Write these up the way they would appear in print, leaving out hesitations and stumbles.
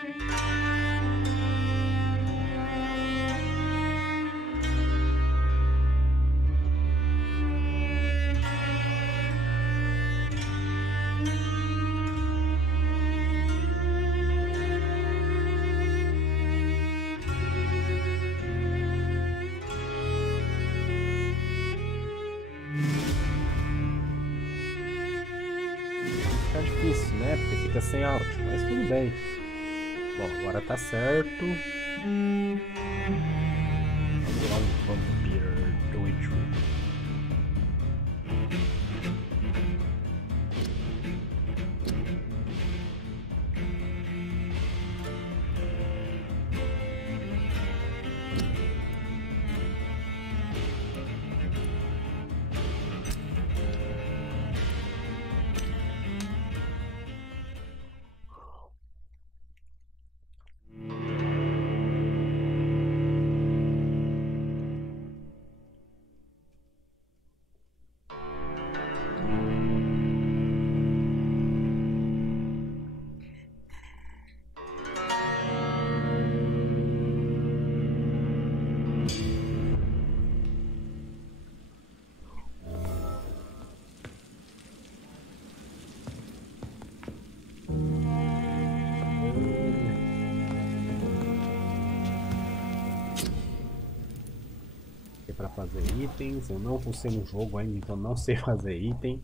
Tá difícil, né? Porque fica sem áudio, mas tudo bem. Bom, agora tá certo. Vamos lá, um Vampyr do entre. Para fazer itens, eu não funcei no jogo ainda, então não sei fazer item.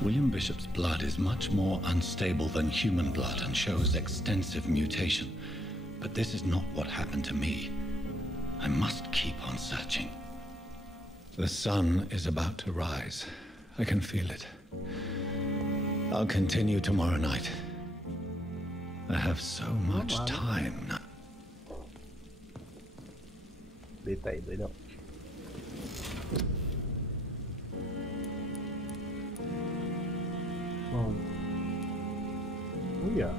William Bishop's blood is much more unstable than human blood and shows extensive mutation. But this is not what happened to me. I must keep on searching. The sun is about to rise. I can feel it. I'll continue tomorrow night. I have so much time now. Deita aí, doidão. Bom. Olha.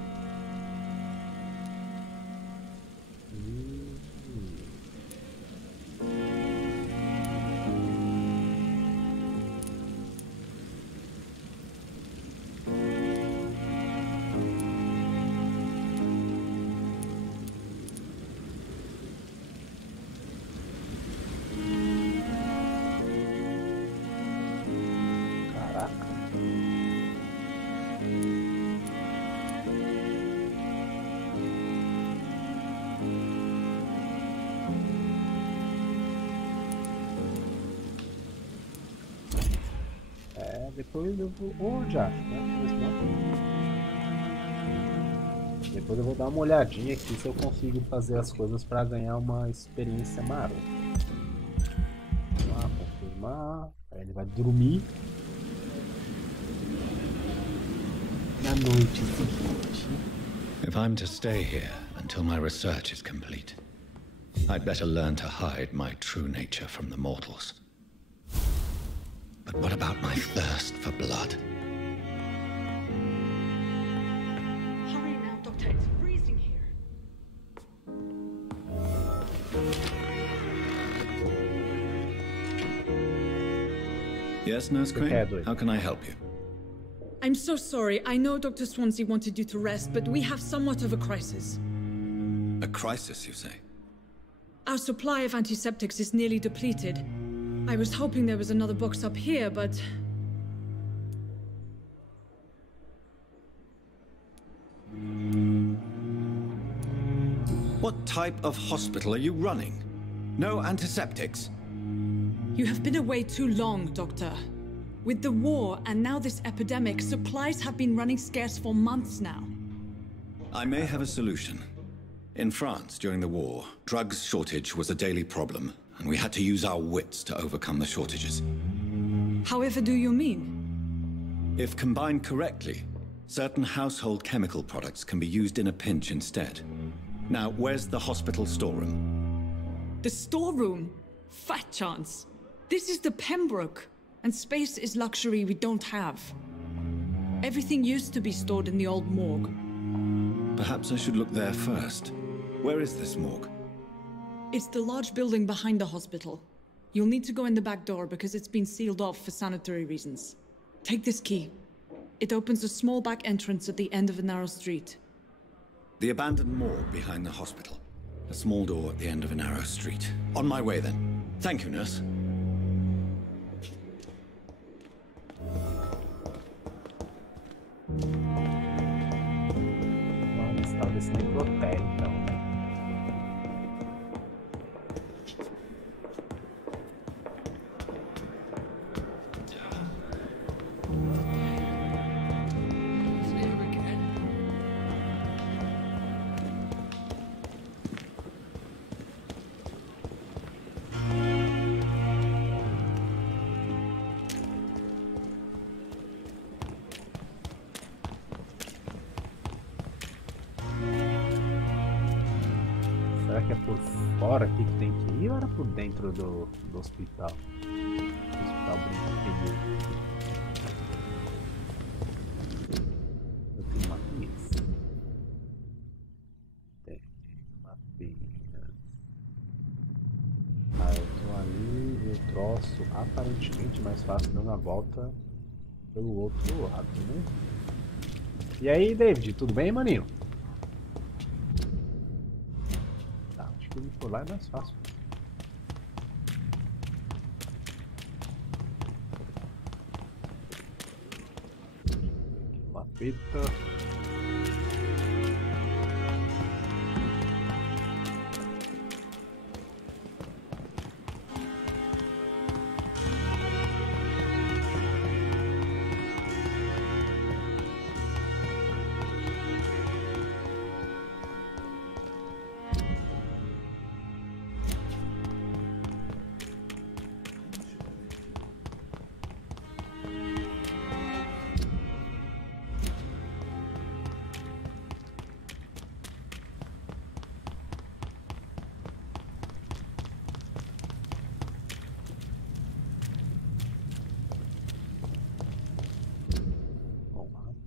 Depois eu vou... Oh, já, né? Depois eu vou dar uma olhadinha aqui se eu consigo fazer as coisas para ganhar uma experiência marota. Vamos lá, confirmar. Aí ele vai dormir. Na noite seguinte. If I'm to stay here until my research is complete, I'd better learn to hide my true nature from the mortals. But what about my thirst for blood? Hurry now, Doctor. It's freezing here. Yes, Nurse Crane? How can I help you? I'm so sorry. I know Dr. Swansea wanted you to rest, but we have somewhat of a crisis. A crisis, you say? Our supply of antiseptics is nearly depleted. I was hoping there was another box up here, but... What type of hospital are you running? No antiseptics? You have been away too long, Doctor. With the war and now this epidemic, supplies have been running scarce for months now. I may have a solution. In France, during the war, drugs shortage was a daily problem, and we had to use our wits to overcome the shortages. However do you mean? If combined correctly, certain household chemical products can be used in a pinch instead. Now, where's the hospital storeroom? The storeroom? Fat chance. This is the Pembroke, and space is luxury we don't have. Everything used to be stored in the old morgue. Perhaps I should look there first. Where is this morgue? It's the large building behind the hospital. You'll need to go in the back door because it's been sealed off for sanitary reasons. Take this key. It opens a small back entrance at the end of a narrow street. The abandoned morgue behind the hospital. A small door at the end of a narrow street. On my way then. Thank you, nurse. Vamos estar nesse necrotério, então, né? Será que é por fora aqui que tem que ir ou era por dentro do hospital? Do hospital brinquedo. Eu tenho uma pizza. Tem uma pizza. Ah, eu tô ali e o troço aparentemente mais fácil dando a volta pelo outro lado, né? E aí, David, tudo bem, maninho? Por lá é mais fácil. Uma fita.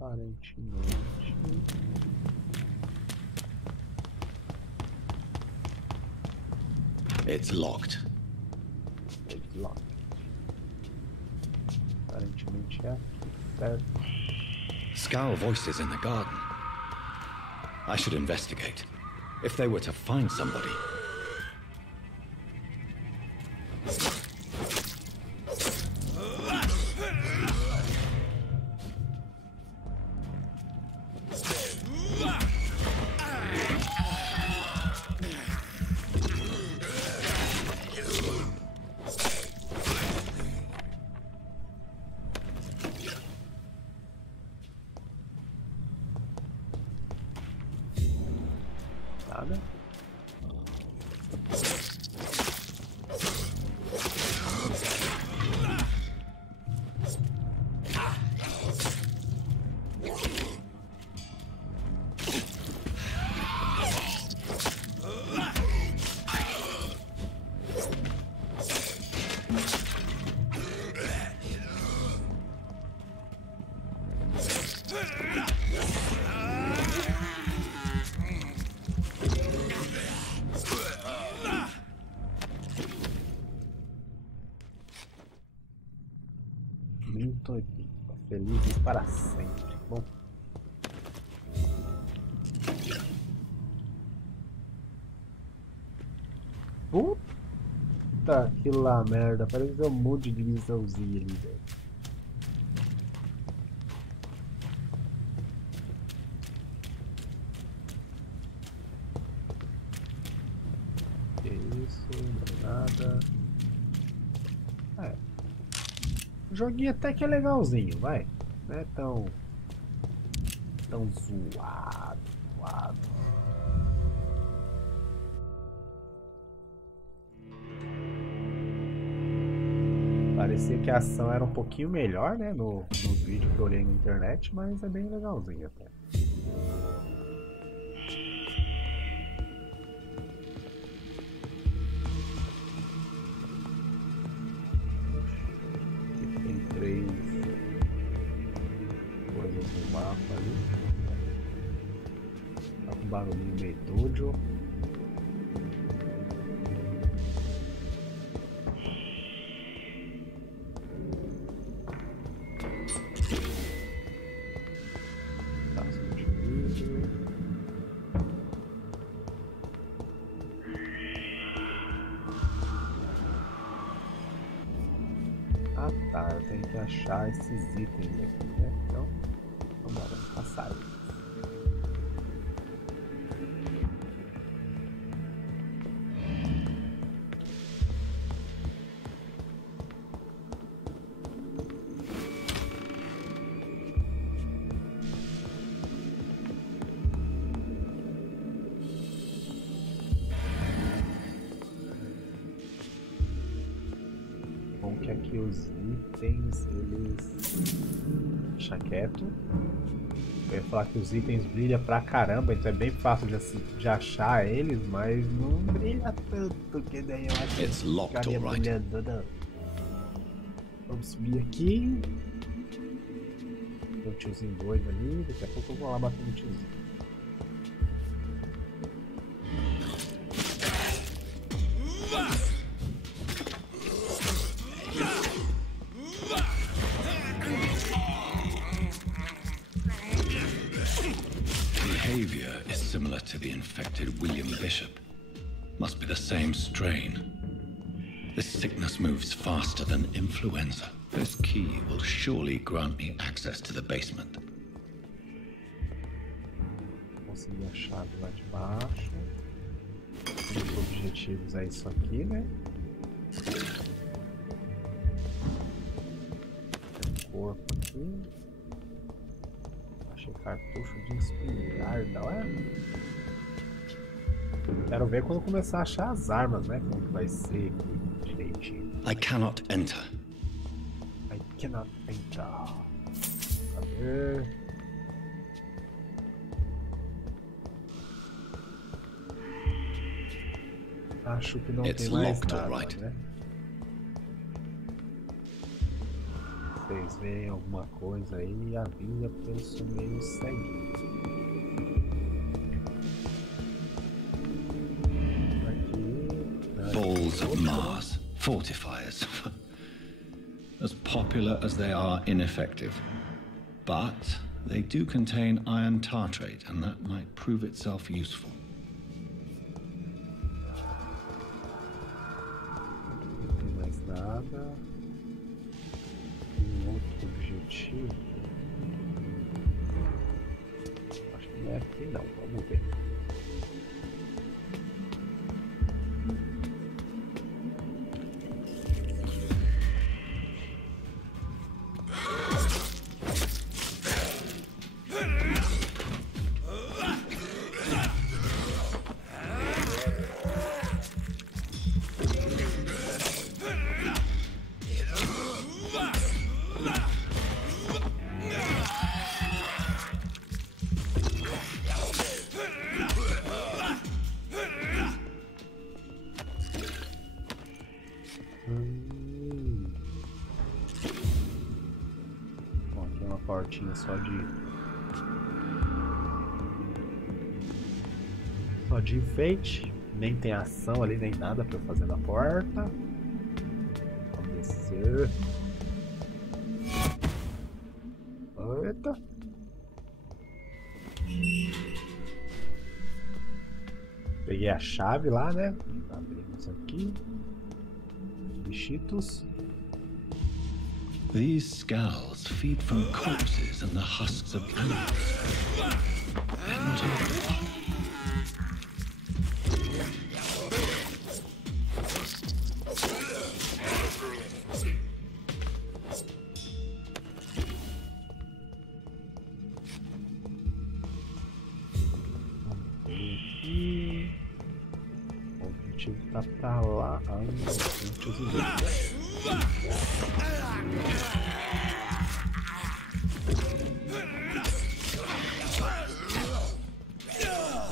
Aparentemente. It's locked. It's locked. Aparentemente é aqui, certo? Scowl voices in the garden. I should investigate. If they were to find somebody. Nada. Muito felizes para sempre. Bom. Puta que lá merda. Parece que eu mudo de divisãozinha ali, velho. Que isso? Nada. É. O joguinho até que é legalzinho, vai. Não é tão zoado. Parecia que a ação era um pouquinho melhor, né, nos vídeos que eu olhei na internet, mas é bem legalzinho até. barulhinho meio dojo. Ah tá, eu tenho que achar esses itens aqui, né? Então, vamos lá, vamos passar eles. Que aqui os itens, eles... Deixa quieto. Eu ia falar que os itens brilham pra caramba, então é bem fácil de achar eles, mas não brilha tanto, que daí eu acho que ficaria brilhando, não. Vamos subir aqui. Tem um tiozinho doido ali, daqui a pouco eu vou lá bater no tiozinho. Behavior is similar to the infected William Bishop. Must be the same strain. This sickness moves faster than influenza. This key will surely grant me access to the basement. Consegui a chave lá de baixo. Os objetivos é isso aqui, né? Tem um corpo aqui. Achei cartucho de espingarda, ué? Quero ver quando começar a achar as armas, né? Como que vai ser aqui direitinho. I cannot enter. I cannot enter. Cadê? Acho que não tem mais nada, né? Vocês veem alguma coisa aí, avisa porque eu sou meio ceguinho. Aqui. Balls of Mars, fortifiers. As popular as they are ineffective. But they do contain iron tartrate, and that might prove itself useful. Não tem mais nada. Outro objetivo. Acho que não é aqui não, vamos ver. Bom, aqui é uma portinha só de enfeite, nem tem ação ali, nem nada pra eu fazer na porta. Vamos descer. Eita. Peguei a chave lá, né? Abrimos aqui. Bichitos. These skulls feed from corpses and the husks of animals. O objetivo tá pra lá. Ah,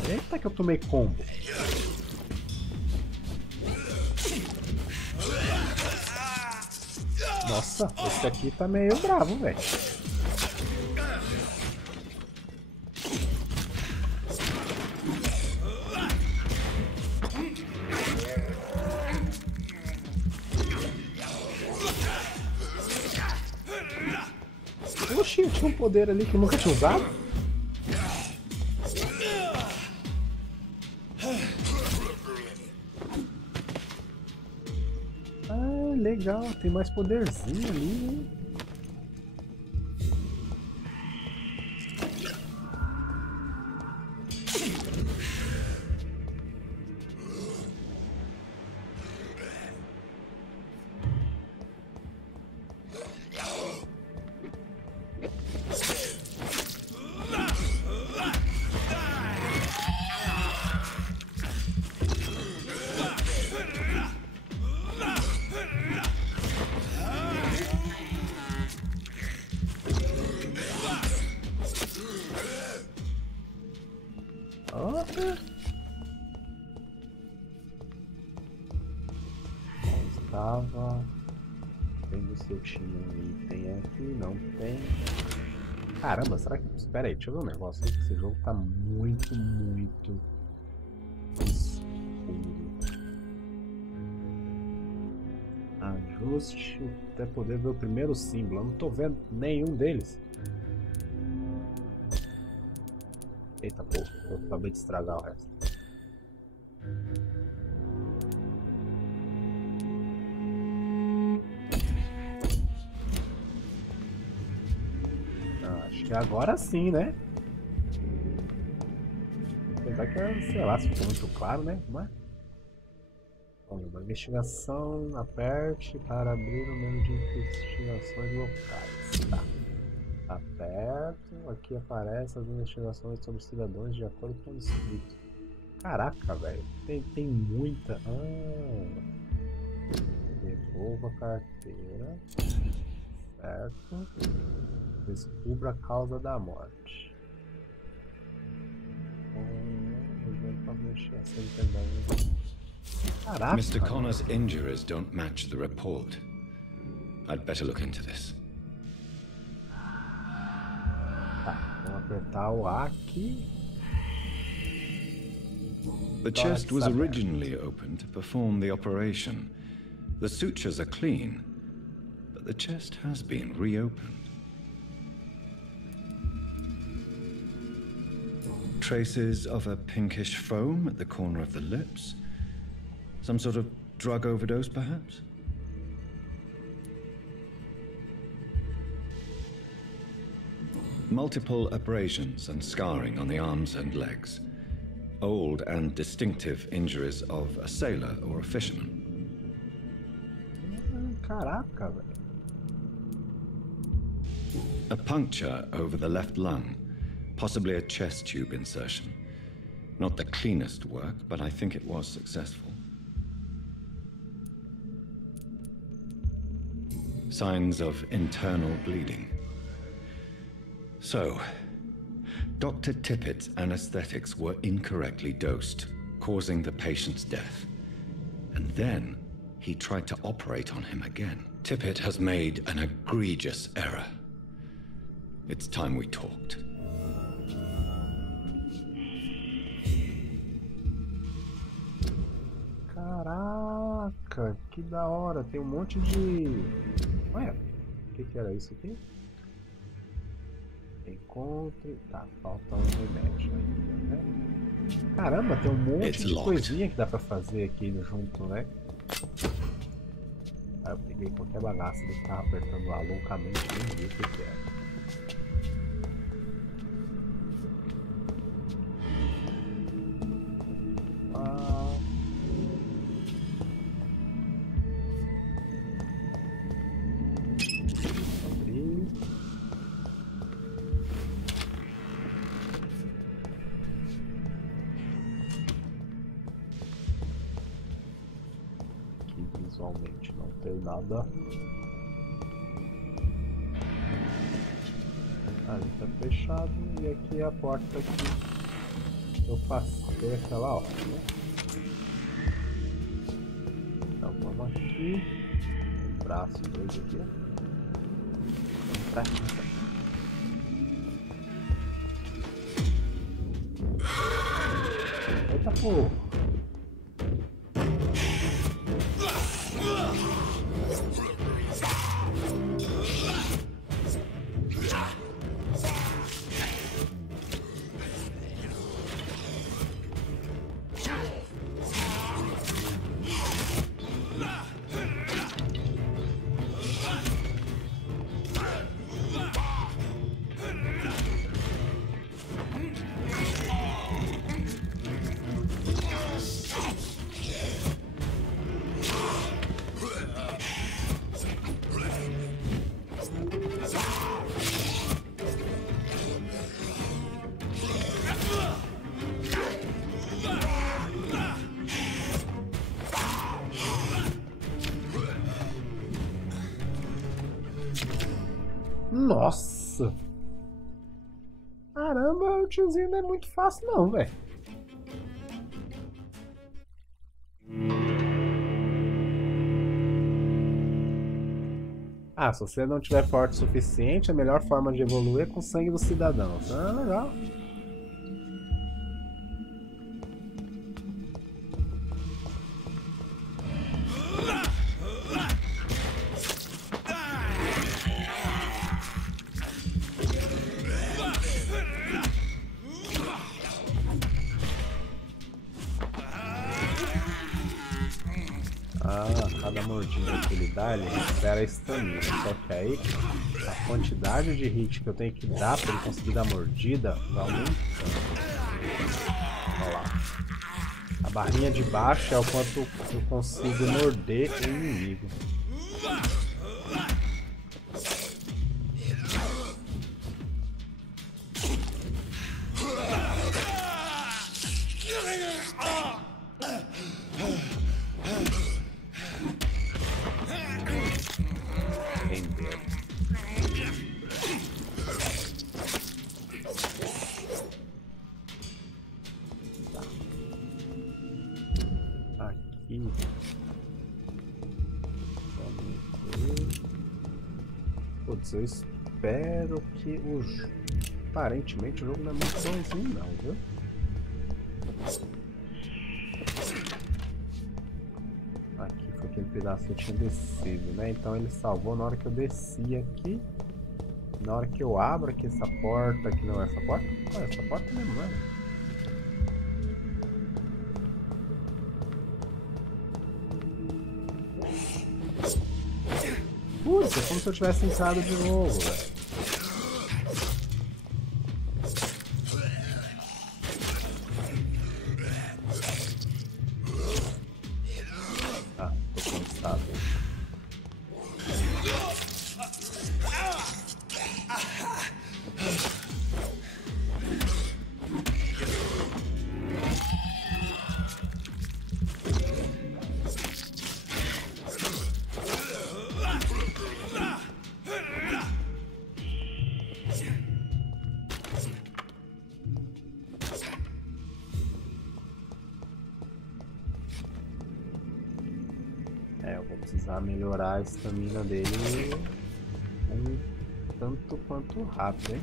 eita que eu tomei combo. Nossa, esse aqui tá meio bravo, velho. Oxi, tinha um poder ali que eu nunca tinha usado. Ah, legal, tem mais poderzinho ali, hein? Estava. Tem do seu time aí, tem aqui, não tem. Caramba, será que. Espera aí, deixa eu ver um negócio aí, que esse jogo tá muito escuro. Ajuste até poder ver o primeiro símbolo. Eu não tô vendo nenhum deles. Eita porra, eu acabei de estragar o resto. Acho que agora sim, né? Apesar que, sei lá, se ficou muito claro, né? Mas... Uma investigação, aperte para abrir o menu de investigações locais. Tá. Aperto, aqui aparecem as investigações sobre cidadãos de acordo com o distrito. Caraca, velho, tem muita. Devolva a carteira. Certo. Descubra a causa da morte. Caraca. Mr. Connor's injuries don't match the report. I'd better look into this. Tá, vamos apertar o A aqui. The chest was originally open to perform the operation. The sutures are clean, but the chest has been reopened. Traces of a pinkish foam at the corner of the lips. Some sort of drug overdose, perhaps? Multiple abrasions and scarring on the arms and legs. Old and distinctive injuries of a sailor or a fisherman. Caraca, velho. A puncture over the left lung, possibly a chest tube insertion. Not the cleanest work, but I think it was successful. Signs of internal bleeding. So, Dr. Tippett's anesthetics were incorrectly dosed, causing the patient's death. And then he tried to operate on him again. Tippett has made an egregious error. It's time we talked. Caraca, que da hora. Tem um monte de... Ué, o que era isso aqui? Encontre... Tá, falta um remédio ainda, né? Caramba, tem um monte de coisinha que dá pra fazer aqui junto, né? Aí eu peguei qualquer bagaça que tava apertando lá loucamente, nem vi o que era. Visualmente não tem nada. Ali tá fechado e aqui é a porta que eu passei aquela hora, né? Então vamos aqui. Um braço, dois aqui. Vamos pra aqui. Eita porra! Nossa! Caramba, o tiozinho não é muito fácil não, velho. Ah, se você não tiver forte o suficiente, a melhor forma de evoluir é com o sangue dos cidadãos. Ah, legal. Cada mordida que ele dá, ele recupera a estamina. Só que aí, a quantidade de hit que eu tenho que dar para ele conseguir dar mordida vai aumentando. Olha lá. A barrinha de baixo é o quanto eu consigo morder o inimigo. Putz, eu espero que o... Aparentemente o jogo não é muito bonzinho não, viu? Aqui foi aquele pedaço que eu tinha descido, né? Então ele salvou na hora que eu desci aqui. Na hora que eu abro aqui essa porta, que não é essa porta? Ah, essa porta mesmo, não é? Putz, é como se eu tivesse entrado de novo, velho. Ah, tô cansado. Eu vou precisar melhorar a estamina dele um tanto quanto rápido, hein?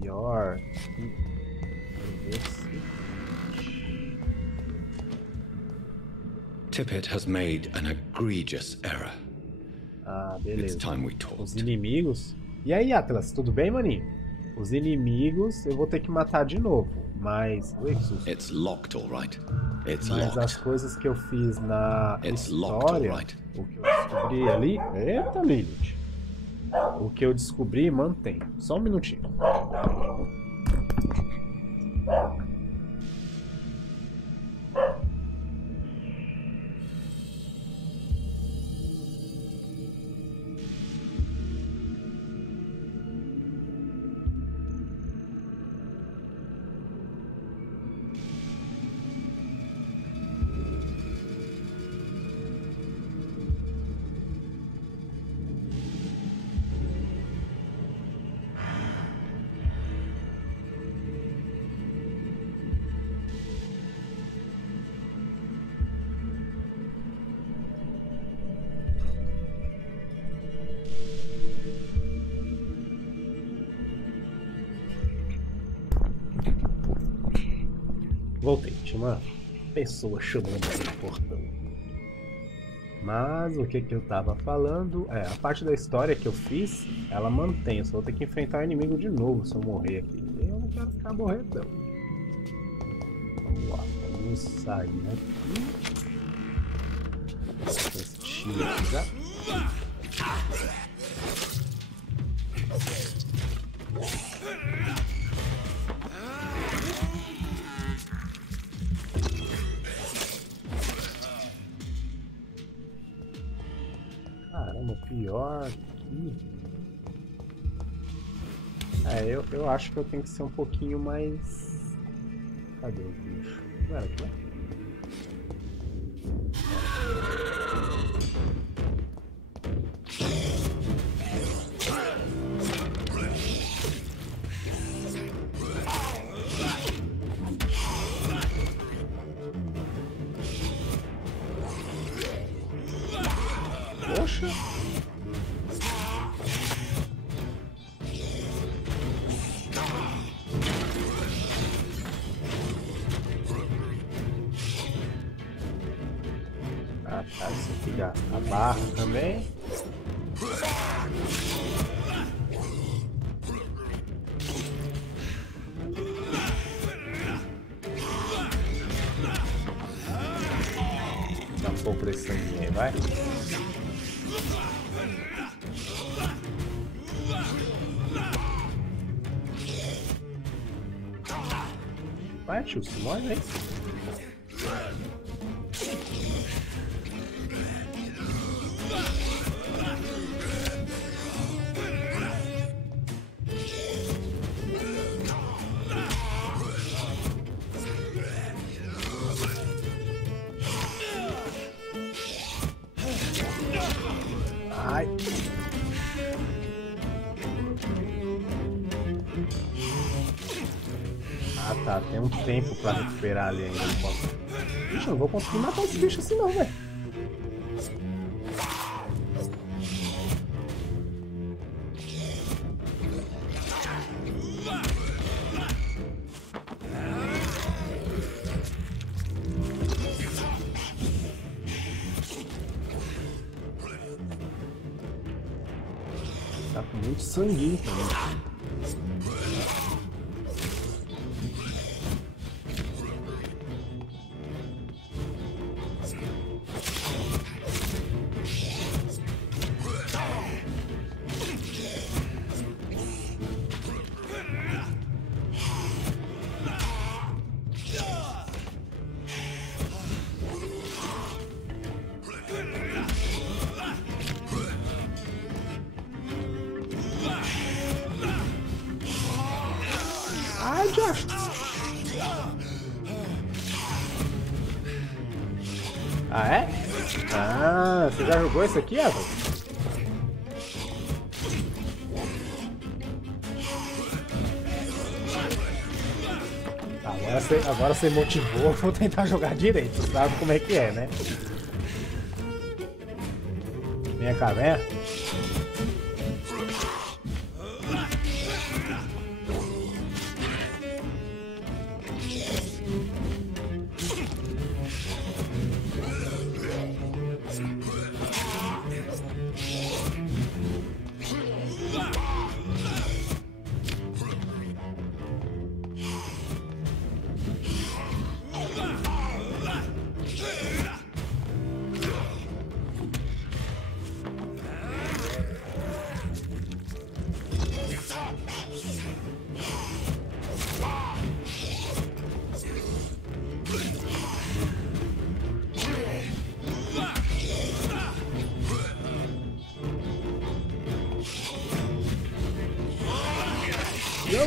Pior que... Tippett has made an egregious error. Ah, beleza. It's time we talked. Os inimigos... E aí, Atlas, tudo bem, maninho? Os inimigos eu vou ter que matar de novo, mas... Ui, que susto. It's locked, all right. It's Mas locked. as coisas que eu fiz na It's história, locked, all right. o que eu descobri ali... Eita, Lilith! O que eu descobri, mantém. Só um minutinho. Voltei, tinha uma pessoa chamando no portão. Mas o que eu tava falando é, a parte da história que eu fiz, ela mantém, eu só vou ter que enfrentar o inimigo de novo se eu morrer aqui. Eu não quero ficar morrendo. Vamos lá, vamos sair aqui. Esse tiro aqui já. Caramba, pior aqui. Eu acho que eu tenho que ser um pouquinho mais... Cadê o bicho? Não era aqui, né? Tá, isso aqui gasta a barra também. Dá um pouco desse sangue aí, vai. Vai, tio, se move aí. Ai. Ah tá, tem um tempo pra recuperar ali ainda. Bicho, eu não vou conseguir matar esse bicho assim não, velho. Tá com muito sanguinho também. Ai, já. Ah, é? Ah, você já jogou isso aqui, Eva? Agora você motivou, vou tentar jogar direito, sabe como é que é, né? Vem cá, vem.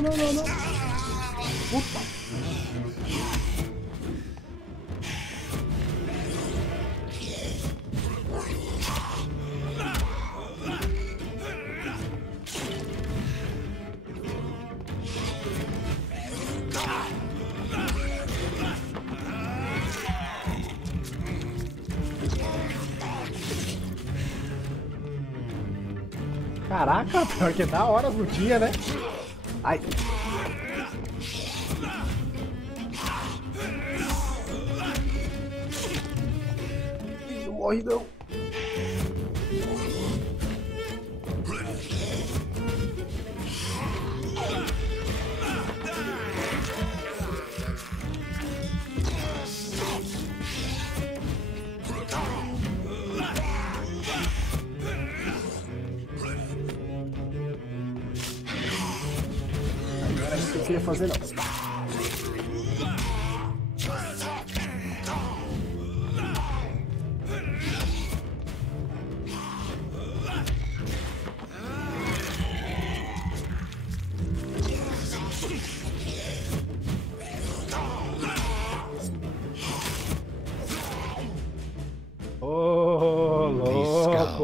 Não. Puta. Caraca, pior que dá horas no dia, né? Ai. Não morre não. Agora é isso que eu queria fazer não.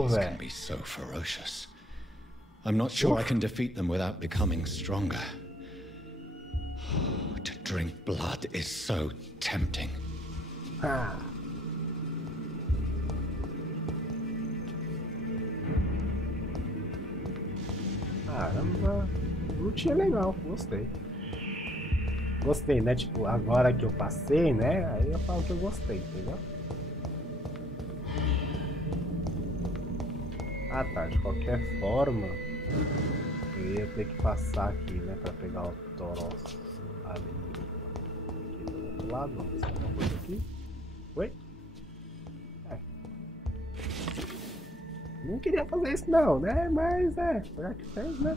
Can be so ferocious. I'm not sure I can defeat them without becoming stronger. To drink blood is so tempting. Ah. Caramba, lutinha legal, gostei. Gostei, né? Tipo, agora que eu passei, né? Aí eu falo que eu gostei, entendeu? Ah tá, de qualquer forma eu ia ter que passar aqui, né, pra pegar o toros ali. Aqui do outro lado, vamos ver se tem alguma coisa aqui. Oi? É. Não queria fazer isso não, né, mas já que fez, né.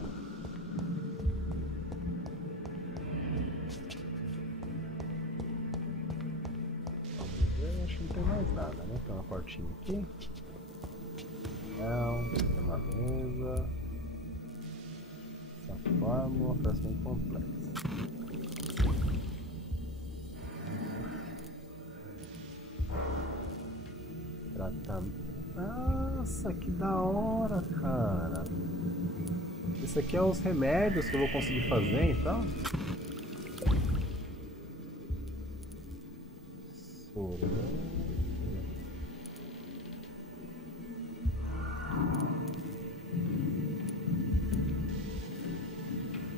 Vamos ver, acho que não tem mais nada, né, tem uma portinha aqui. Não, tem uma mesa. Dessa forma, uma operação complexa. Tratamento. Nossa, que da hora, cara. Isso aqui é os remédios que eu vou conseguir fazer, então? Soro.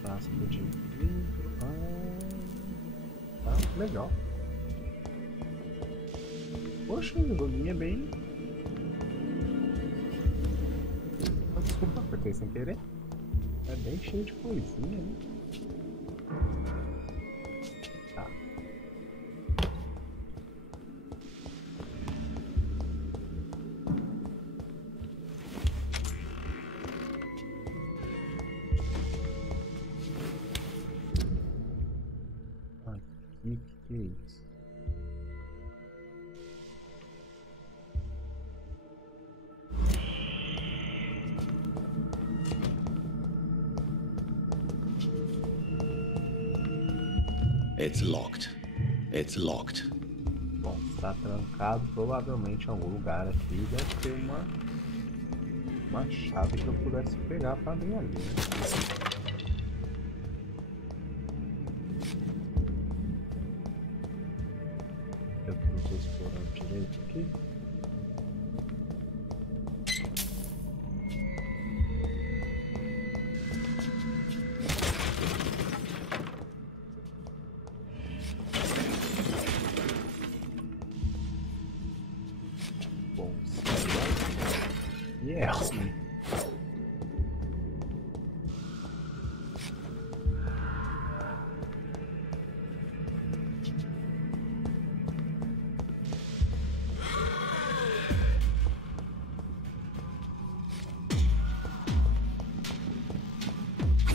Frasco de vidro. Tá, legal. Poxa, o joguinho é bem... Desculpa, apertei sem querer. É bem cheio de coisinha, né? Tá. Aqui, que é isso? It's locked. It's locked. Bom, está trancado, provavelmente em algum lugar aqui deve ter uma chave que eu pudesse pegar para abrir ali, né? Eu estou explorando direito aqui.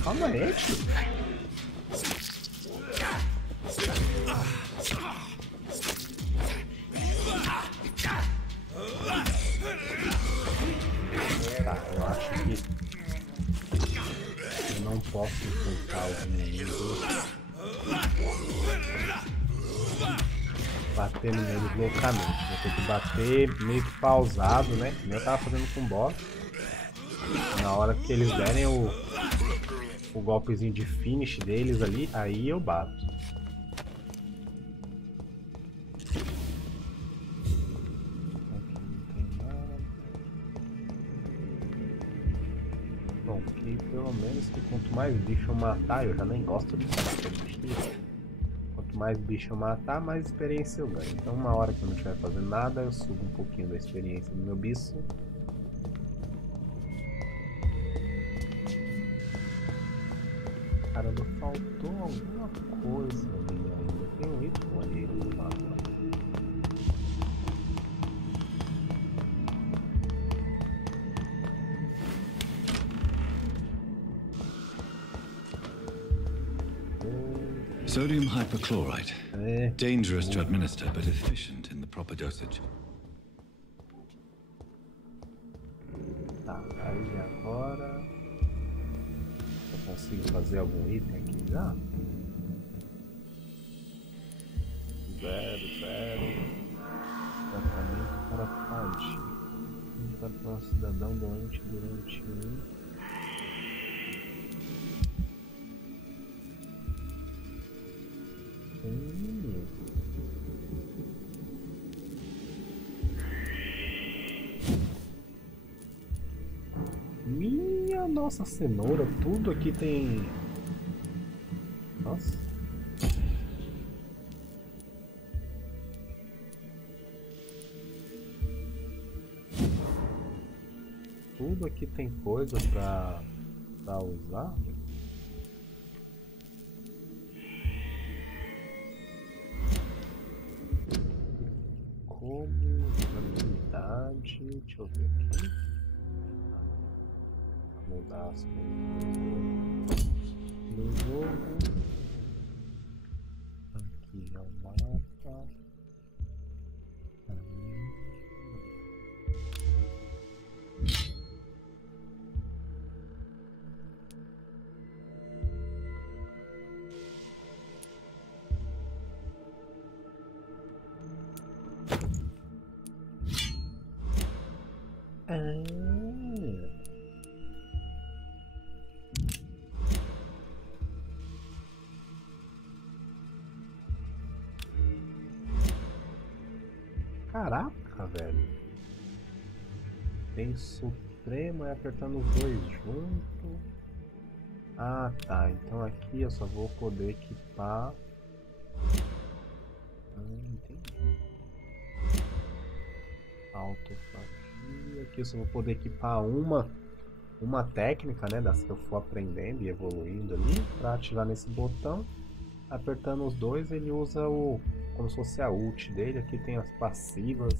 Calma aí, tio. Tá, eu acho que eu não posso enfrentar os inimigos batendo neles loucamente. Vou ter que bater meio que pausado, né? Como eu tava fazendo com o boss. Na hora que eles derem o golpezinho de finish deles ali, aí eu bato. Aqui não tem nada. Bom, aqui pelo menos que quanto mais bicho eu matar, eu já nem gosto de bater bicho. Quanto mais bicho eu matar, mais experiência eu ganho. Então uma hora que eu não estiver fazendo nada, eu subo um pouquinho da experiência do meu bicho. Caramba, faltou alguma coisa ali ainda. Tem um Y ali do lado. Sodium hypochlorite. Dangerous to administer, but efficient in the proper dosage. Tá, aí agora... Eu consigo fazer algum item aqui já? 0. Tratamento para fadiga. Para um cidadão doente durante um... Minha nossa cenoura, tudo aqui tem... Nossa. tudo aqui tem coisa pra usar. Como habilidade, deixa eu ver aqui. Vou mudar as coisas no jogo. Aqui é o mapa. Caraca, velho. Tem supremo e apertando os dois juntos. Ah, tá. Então aqui eu só vou poder equipar. Entendi. Autofagia. Aqui eu só vou poder equipar uma técnica, né? Das que eu for aprendendo e evoluindo ali. Pra ativar nesse botão. Apertando os dois, ele usa o... como se fosse a ult dele. Aqui tem as passivas.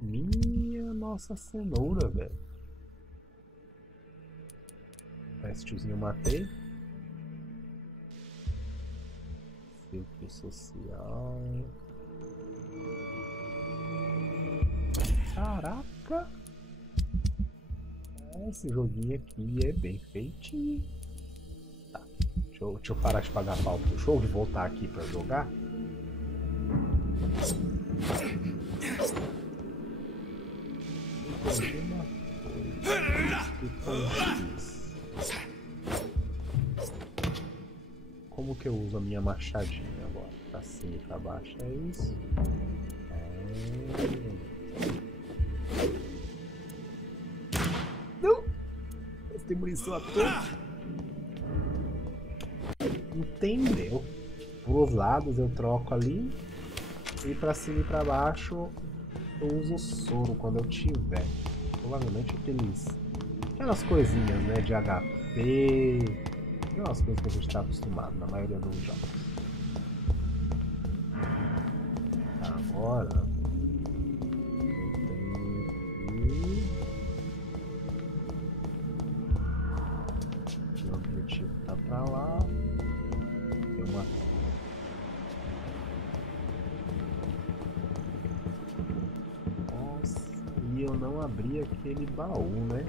Minha nossa cenoura, velho. Esse tiozinho eu matei. Círculo social. Caraca! Esse joguinho aqui é bem feitinho. Tá. Deixa eu parar de pagar pau pro jogo e voltar aqui pra jogar. Entendi uma coisa. Como que eu uso a minha machadinha agora? Pra cima e pra baixo, é isso? Não! Tem munição à toa. Entendeu? Pros lados eu troco ali. E pra cima e pra baixo eu uso o soro quando eu tiver. Provavelmente aquelas coisinhas, né, de HP. Aquelas coisas que a gente tá acostumado na maioria dos jogos. Agora eu tenho aqui. O objetivo tá pra lá. Tem uma... E eu não abri aquele baú, né?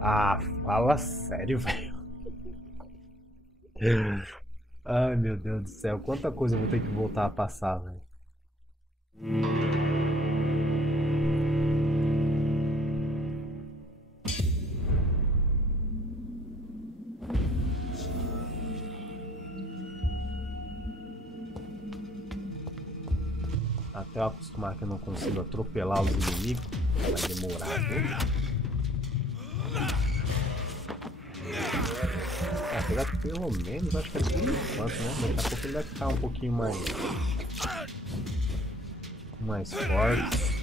Ah, fala sério, velho. Ai, meu Deus do céu. Quanta coisa eu vou ter que voltar a passar, velho. Até eu acostumar que eu não consigo atropelar os inimigos, vai demorar, viu? Apesar que pelo menos acho que é por enquanto, né? Daqui a pouco ele vai ficar um pouquinho mais forte.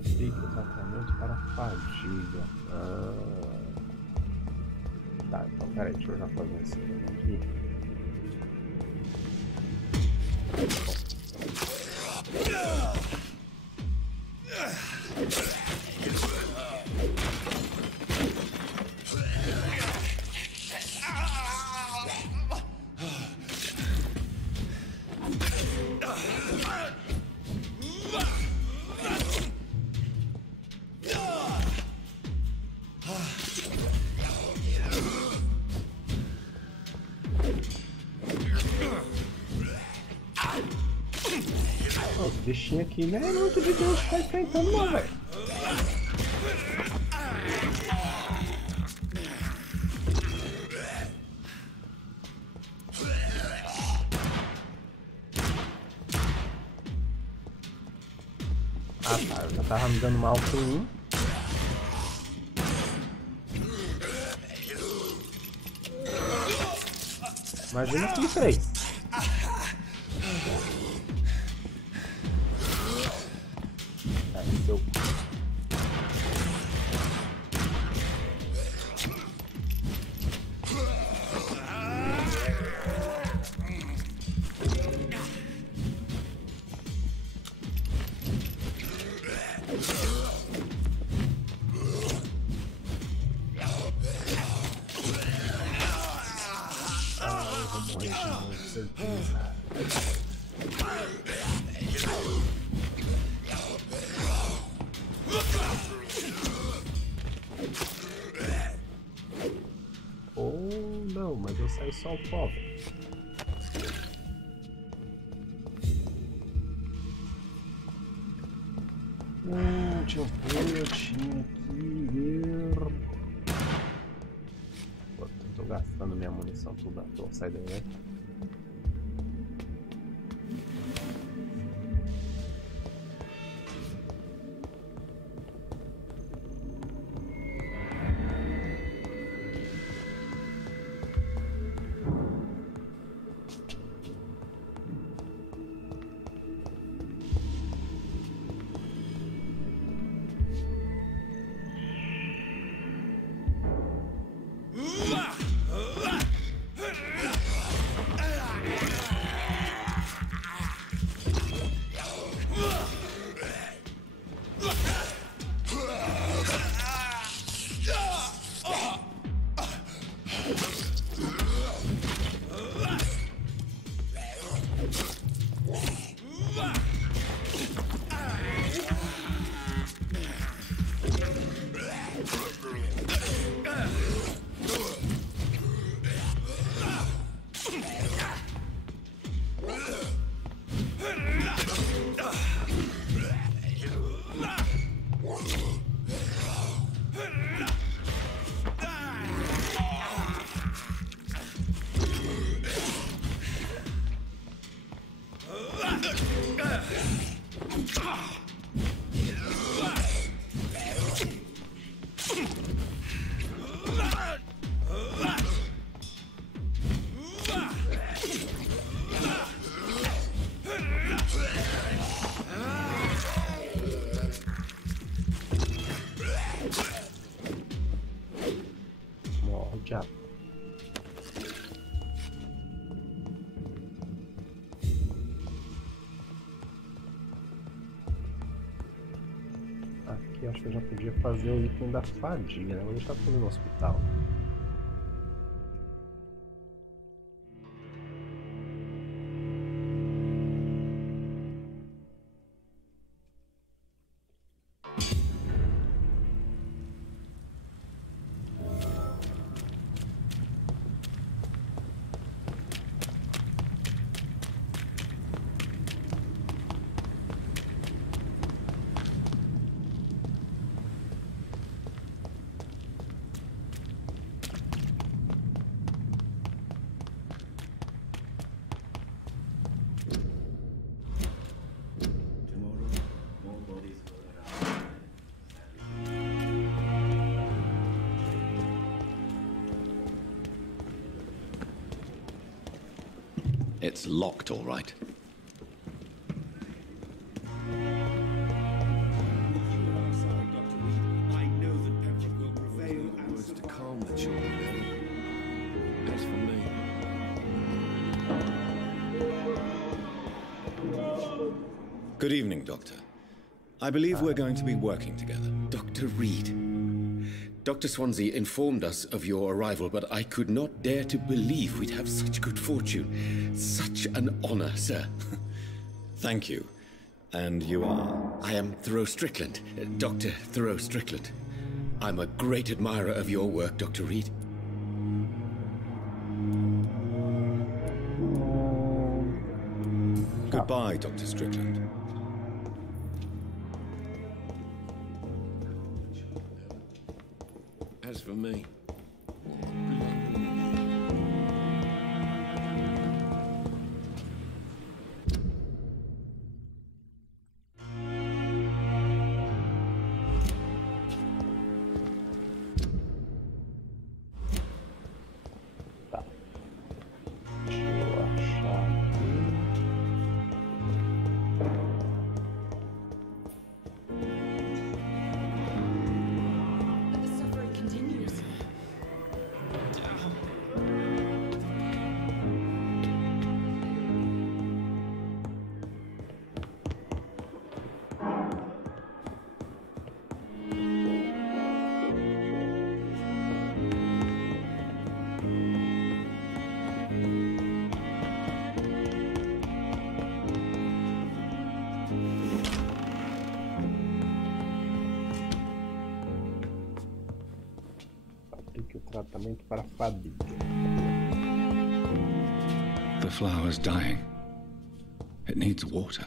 Aplique o tratamento para fadiga. Tá, então peraí, deixa eu já fazer isso aqui. Os bichinhos aqui não é muito de Deus ficar enfrentando não, velho. Ah tá, eu já tava me dando mal com um. Imagina com três. Seu... eu vou morrer de novo, certeza. Ou não, mas eu saí só o pobre. Deixa eu ver, eu tinha aqui. Pô, tô gastando minha munição tudo à toa, sai daí, né? Morre, aqui acho que eu já podia fazer o item da fadiga, né? Vou deixar tudo no hospital. It's locked, all right. Good evening, Doctor. I believe we're going to be working together. Dr. Reid. Dr. Swansea informed us of your arrival, but I could not dare to believe we'd have such good fortune. Such an honor, sir. Thank you. And you are? I am Thoreau Strickland, Dr. Thoreau Strickland. I'm a great admirer of your work, Dr. Reid. Goodbye, Dr. Strickland. As for me... Tratamento para fadiga. The flower's dying. It needs water.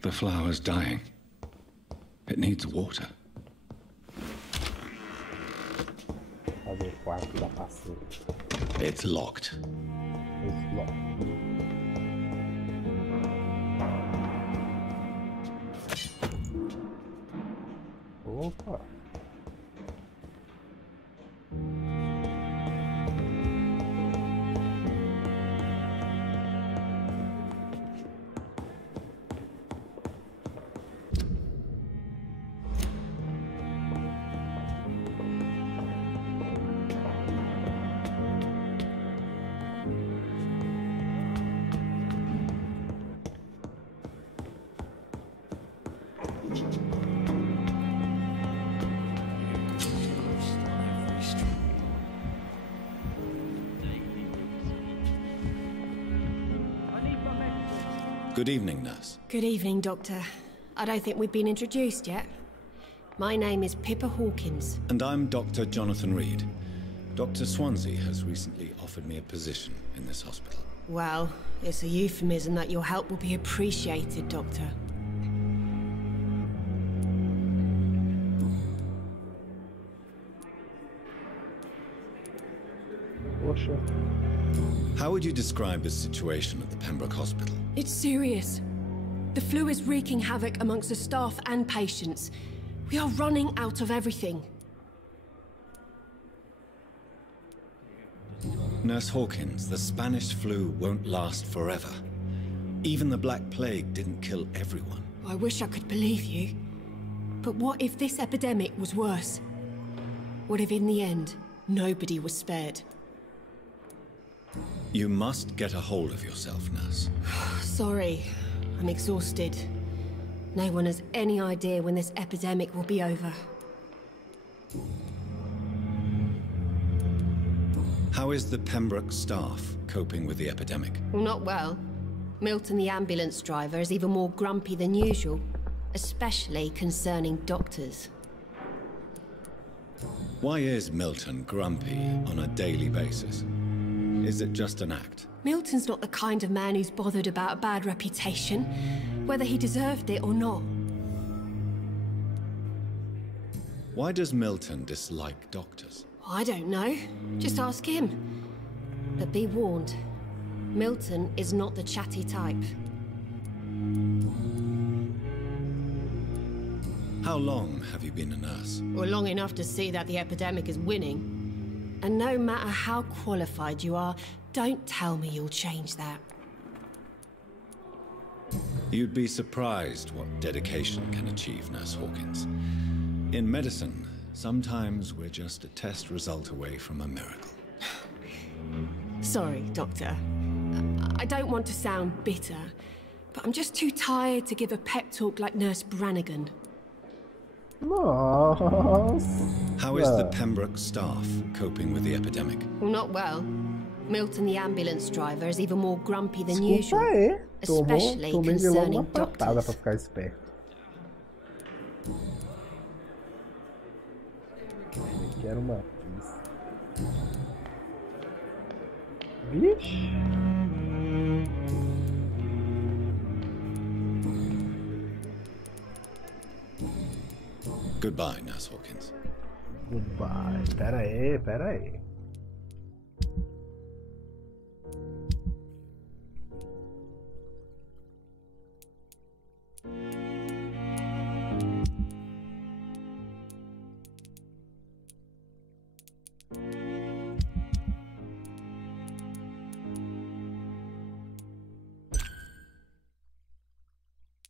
The flower's dying. It needs water. Fazer o quarto da parceira. It's locked. It's locked. Opa. Good evening, nurse. Good evening, Doctor. I don't think we've been introduced yet. My name is Pippa Hawkins. And I'm Dr. Jonathan Reid. Dr. Swansea has recently offered me a position in this hospital. Well, it's a euphemism that your help will be appreciated, Doctor. How would you describe the situation at the Pembroke Hospital? It's serious. The flu is wreaking havoc amongst the staff and patients. We are running out of everything. Nurse Hawkins, the Spanish flu won't last forever. Even the Black Plague didn't kill everyone. I wish I could believe you. But what if this epidemic was worse? What if in the end, nobody was spared? You must get a hold of yourself, nurse. Sorry, I'm exhausted. No one has any idea when this epidemic will be over. How is the Pembroke staff coping with the epidemic? Well, not well. Milton, the ambulance driver, is even more grumpy than usual, especially concerning doctors. Why is Milton grumpy on a daily basis? Is it just an act? Milton's not the kind of man who's bothered about a bad reputation, whether he deserved it or not. Why does Milton dislike doctors? I don't know. Just ask him. But be warned, Milton is not the chatty type. How long have you been a nurse? Well, long enough to see that the epidemic is winning. And no matter how qualified you are, don't tell me you'll change that. You'd be surprised what dedication can achieve, Nurse Hawkins. In medicine, sometimes we're just a test result away from a miracle. Sorry, Doctor. I don't want to sound bitter, but I'm just too tired to give a pep talk like Nurse Brannigan. Nossa. How is the Pembroke staff coping with the epidemic? Well, not well. Milton, the ambulance driver, is even more grumpy than Desculpa usual. aí. Especially Tomei de logo uma concerning patada doctors. pra ficar esperto. Eu quero uma pista. Vixe. Goodbye, Nurse Hawkins. Goodbye. Pera aí, pera aí.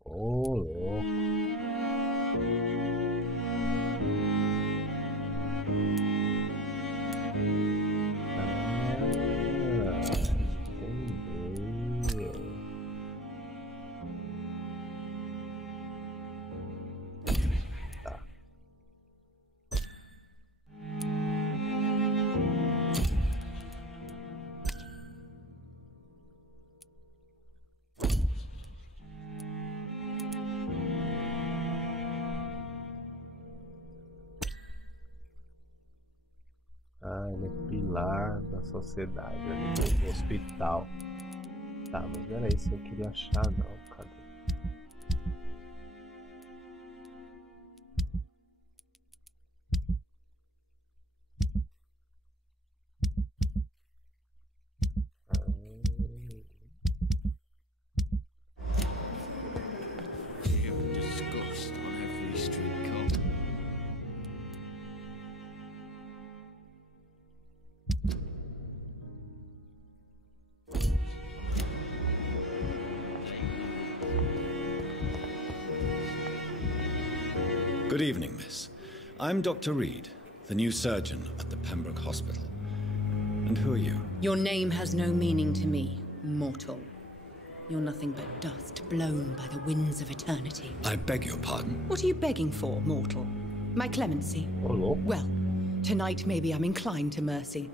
Ô, louco. Entendeu. Tá. Ah, ele é pilar da sociedade ali do hospital. Tá, mas era isso que eu queria achar, não. Cadê? Disgust on every street corner. Good evening, miss. I'm Dr. Reid, the new surgeon at the Pembroke Hospital. And who are you? Your name has no meaning to me, mortal. You're nothing but dust blown by the winds of eternity. I beg your pardon. What are you begging for, mortal? My clemency? Ô, louco. Well, tonight maybe I'm inclined to mercy.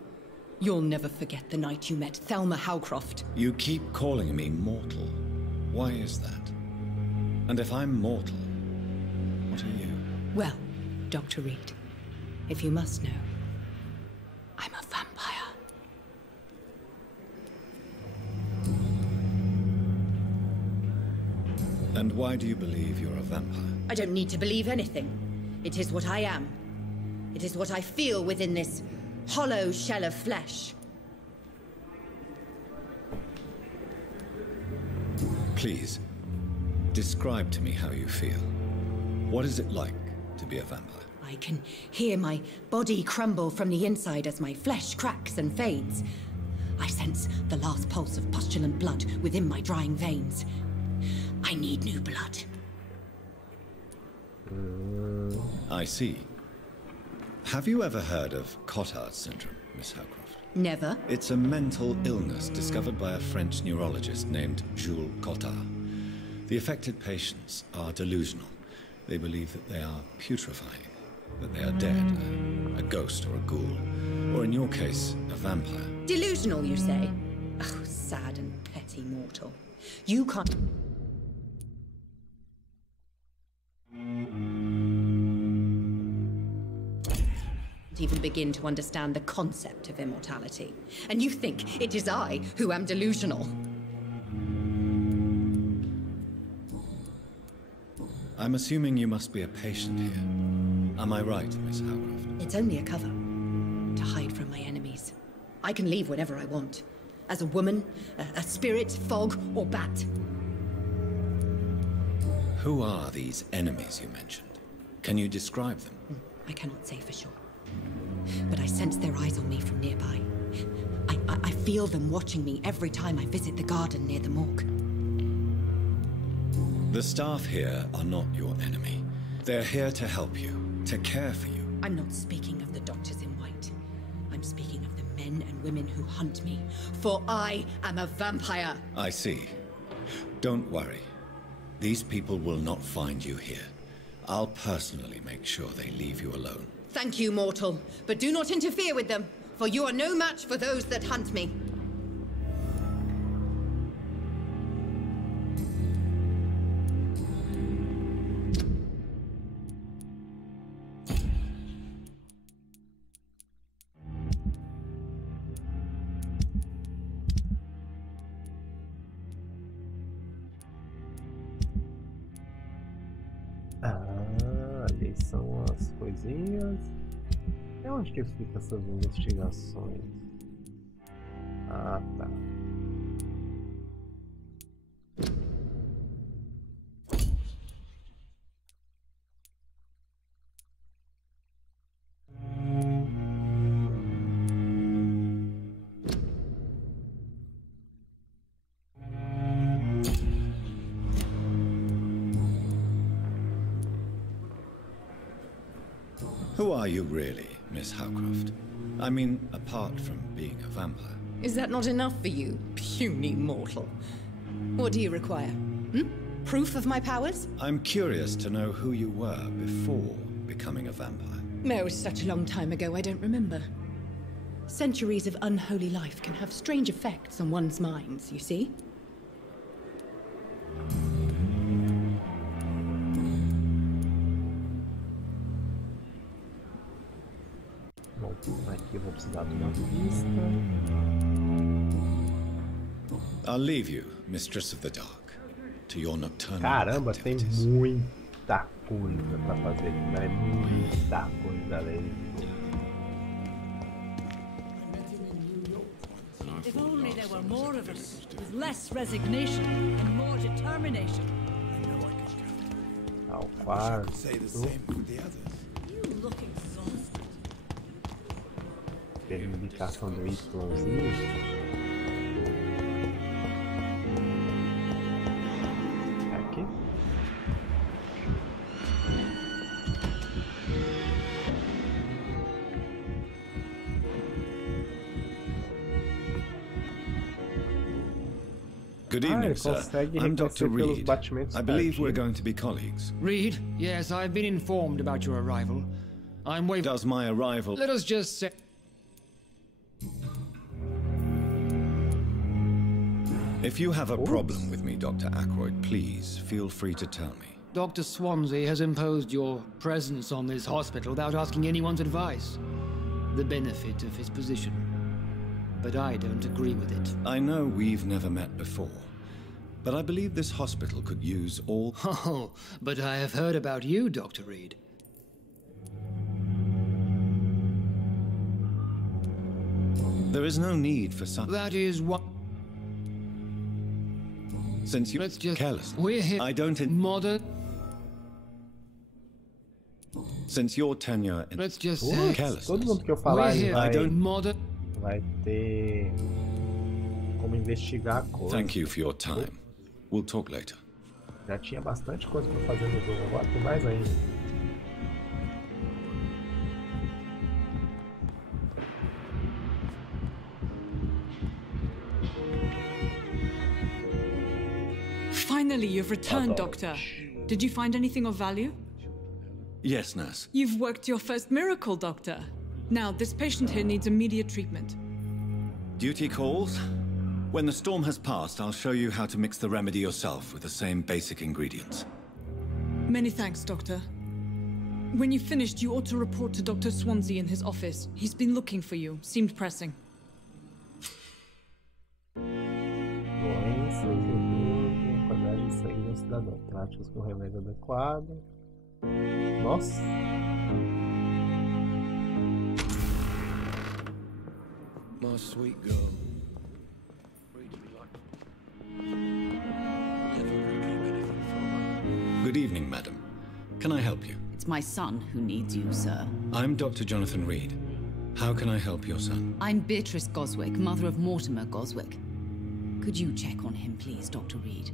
You'll never forget the night you met Thelma Howcroft. You keep calling me mortal. Why is that? And if I'm mortal, what are you? Well, Dr. Reid, if you must know, I'm a vampire. And why do you believe you're a vampire? I don't need to believe anything. It is what I am. It is what I feel within this hollow shell of flesh. Please, describe to me how you feel. What is it like to be a vampire? I can hear my body crumble from the inside as my flesh cracks and fades. I sense the last pulse of pustulant blood within my drying veins. I need new blood. I see. Have you ever heard of Cotard syndrome, Miss Howcroft? Never. It's a mental illness discovered by a French neurologist named Jules Cotard. The affected patients are delusional. They believe that they are putrefying, that they are dead, a ghost or a ghoul, or in your case, a vampire. Delusional, you say? Oh, sad and petty mortal. You can't even begin to understand the concept of immortality. And you think it is I who am delusional. I'm assuming you must be a patient here. Am I right, Miss Howcroft? It's only a cover to hide from my enemies. I can leave whenever I want. As a woman, a spirit, fog, or bat. Who are these enemies you mentioned? Can you describe them? I cannot say for sure. But I sense their eyes on me from nearby. I feel them watching me every time I visit the garden near the morgue. The staff here are not your enemy. They're here to help you, to care for you. I'm not speaking of the doctors in white. I'm speaking of the men and women who hunt me. For I am a vampire. I see. Don't worry. These people will not find you here. I'll personally make sure they leave you alone. Thank you, mortal. But do not interfere with them, for you are no match for those that hunt me. Ali são as coisinhas. E onde que fica essas investigações? Ah, tá. Who are you really, Miss Howcroft? I mean, apart from being a vampire. Is that not enough for you, puny mortal? What do you require? Proof of my powers? I'm curious to know who you were before becoming a vampire. Oh, such a long time ago, I don't remember. Centuries of unholy life can have strange effects on one's minds, you see? Bom, aqui eu vou precisar de uma pista. I'll leave you, Mistress of the Dark, to your nocturnal Caramba, tem activities. muita coisa pra fazer, né? Muita coisa além. If only there were more of us, with less resignation and more determination. Ao quarto. You look exhausted. Indicação do Yzinho. Aqui. Good evening, sir. I'm Dr. Reid. I believe we're going to be colleagues. Reid, yes, I've been informed about your arrival. I'm waiting. Does my arrival... Let us just say... If you have a problem with me, Dr. Ackroyd, please feel free to tell me. Dr. Swansea has imposed your presence on this hospital without asking anyone's advice. The benefit of his position. But I don't agree with it. I know we've never met before, but I believe this hospital could use all... Oh, but I have heard about you, Dr. Reid. There is no need for some... That is what... Since you... Let's just... Careless. We're here... I don't... Modern... Since your tenure in... Let's just Putz, say... Carelessness. todo mundo que eu falar We're ele here... I don't... Modern... vai ter como investigar a coisa. Thank you for your time. We'll talk later. Já tinha bastante coisa pra fazer no jogo, agora tem mais ainda. Finally, you've returned, Doctor. Did you find anything of value? Yes, nurse. You've worked your first miracle, Doctor. Now, this patient here needs immediate treatment. Duty calls? When the storm has passed, I'll show you how to mix the remedy yourself with the same basic ingredients. Many thanks, Doctor. When you've finished, you ought to report to Dr. Swansea in his office. He's been looking for you. Seemed pressing. Doenças, idoso, qualidade de sangue do cidadão. Práticas com remédio adequado. Nossa! My sweet girl. Good evening, madam. Can I help you? It's It's my son who needs you, sir. I'm Dr. Jonathan Reid. How can I help your son? I'm Beatrice Goswick, mother of Mortimer Goswick. Could you check on him, please, Dr. Reid?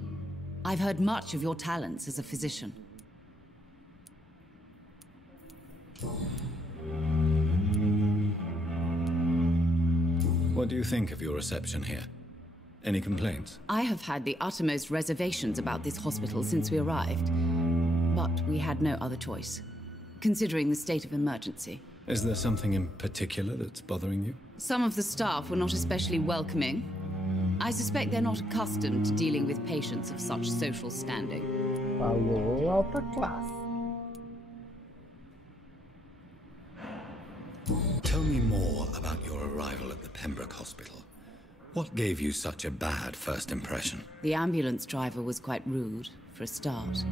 I've heard much of your talents as a physician. What do you think of your reception here? Any complaints? I have had the uttermost reservations about this hospital since we arrived. But we had no other choice, considering the state of emergency. Is there something in particular that's bothering you? Some of the staff were not especially welcoming. I suspect they're not accustomed to dealing with patients of such social standing. Falou alta classe. Tell me more about your arrival at the Pembroke Hospital. What gave you such a bad first impression? The ambulance driver was quite rude, for a start.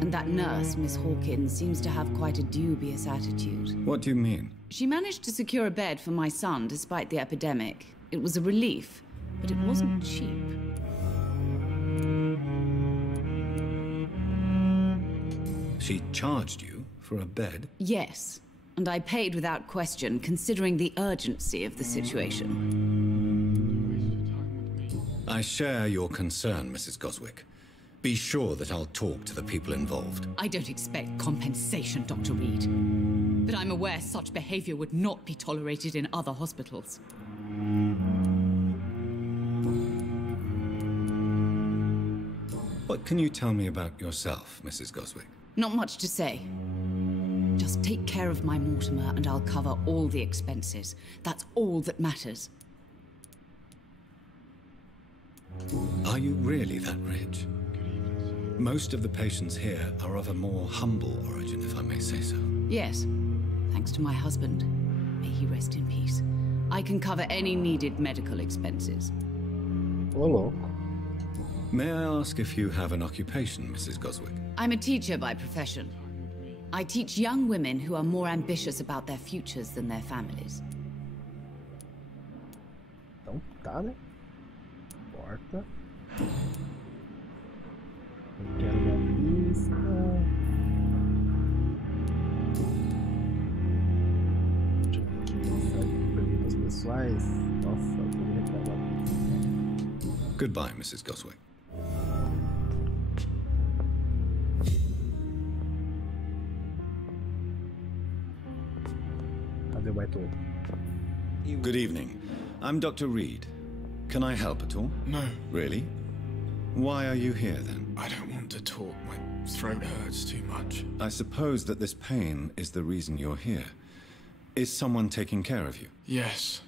And that nurse, Miss Hawkins, seems to have quite a dubious attitude. What do you mean? She managed to secure a bed for my son despite the epidemic. It was a relief, but it wasn't cheap. She charged you for a bed? Yes, and I paid without question, considering the urgency of the situation. I share your concern, Mrs. Goswick. Be sure that I'll talk to the people involved. I don't expect compensation, Dr. Reid. But I'm aware such behavior would not be tolerated in other hospitals. What can you tell me about yourself, Mrs. Goswick? Not much to say. Just take care of my Mortimer and I'll cover all the expenses. That's all that matters. Are you really that rich? Most of the patients here are of a more humble origin, if I may say so. Yes, thanks to my husband. May he rest in peace. I can cover any needed medical expenses. Ô, louco. May I ask if you have an occupation, Mrs. Goswick? I'm a teacher by profession. I teach young women who are more ambitious about their futures than their families. Então tá, né? Porta. Eu quero uma lista. Deixa eu ver aqui. Mensagem de perguntas pessoais. Nossa, eu vou reclamar disso. Goodbye, Mrs. Goswick. Cadê o baito? Good evening. I'm Dr. Reid. Can I help at all? No. Really? Why are you here, then? I don't want to talk. My throat hurts too much. I suppose that this pain is the reason you're here. Is someone taking care of you? Yes.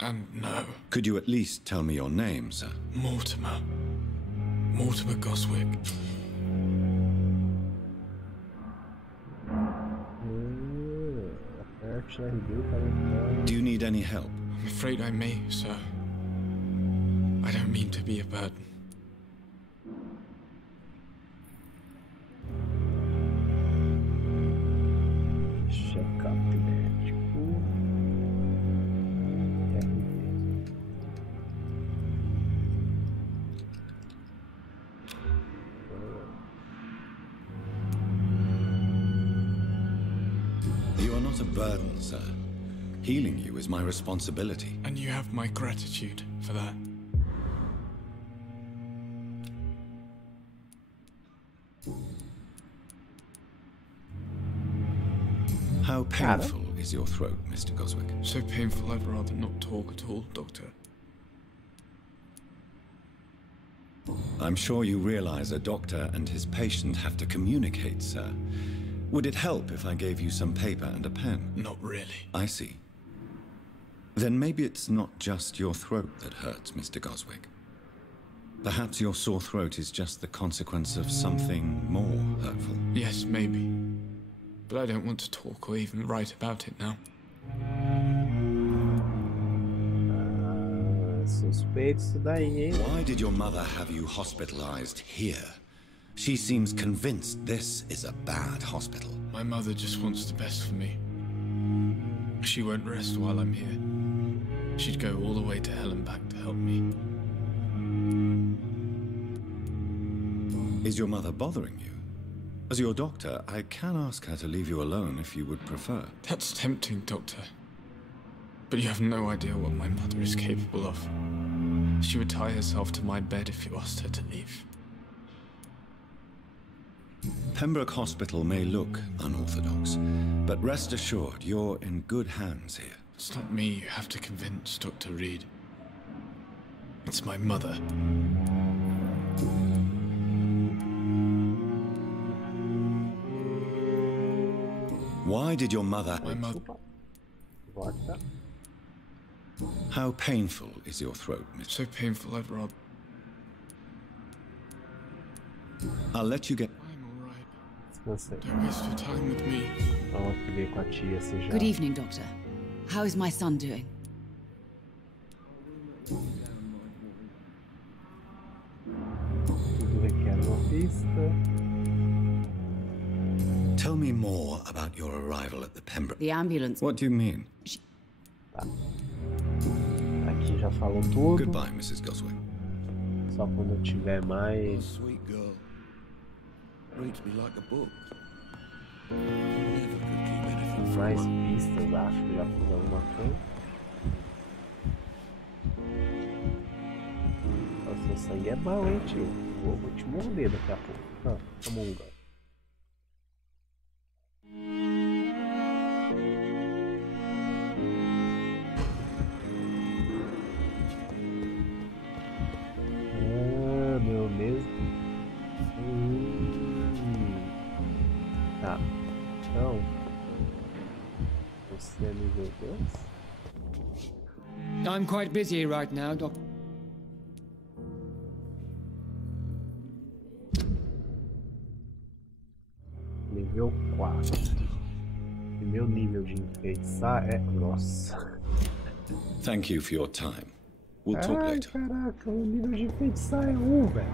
And no. Could you at least tell me your name, sir? Mortimer. Mortimer Goswick. Do you need any help? I'm afraid I may, sir. I don't mean to be a burden. Check-up médico. You are not a burden, sir. Healing you is my responsibility. And you have my gratitude for that. How painful is your throat, Mr. Goswick? So painful I'd rather not talk at all, Doctor. I'm sure you realize a doctor and his patient have to communicate, sir. Would it help if I gave you some paper and a pen? Not really. I see. Then maybe it's not just your throat that hurts, Mr. Goswick. Perhaps your sore throat is just the consequence of something more hurtful. Yes, maybe. But I don't want to talk or even write about it now. Suspeito isso daí, hein? Why did your mother have you hospitalized here? She seems convinced this is a bad hospital. My mother just wants the best for me. She won't rest while I'm here. She'd go all the way to hell and back to help me. Is your mother bothering you? As your doctor, I can ask her to leave you alone if you would prefer. That's tempting, Doctor. But you have no idea what my mother is capable of. She would tie herself to my bed if you asked her to leave. Pembroke Hospital may look unorthodox, but rest assured you're in good hands here. It's not me you have to convince, Dr. Reid. It's my mother. Why did your mother... My mother... How painful is your throat, Miss? So painful I'd rather... I'll let you get... I'm alright. Don't waste your time with me. Good evening, Doctor. How is my son doing? Tell me more about your arrival at the Pembroke. The ambulance... What do you mean? Aqui já falou tudo. Goodbye, Mrs. Goswick. Só quando eu tiver mais... Sweet girl. Reads me like a book. Never could keep anything mais from her. pistas, acho que já fiz alguma coisa. Nossa, seu sangue é bom, hein, tio? Vou te morder daqui a pouco. Ah, toma um lugar. Ah, meu mesmo. Tá. Então. Você é nível 2? I'm quite busy right now, Doc. Nível 4. E meu nível de enfeitiçar é... Nossa. Thank you for your time. We'll talk Ai, later. caraca, o nível de enfeitiçar é 1, velho.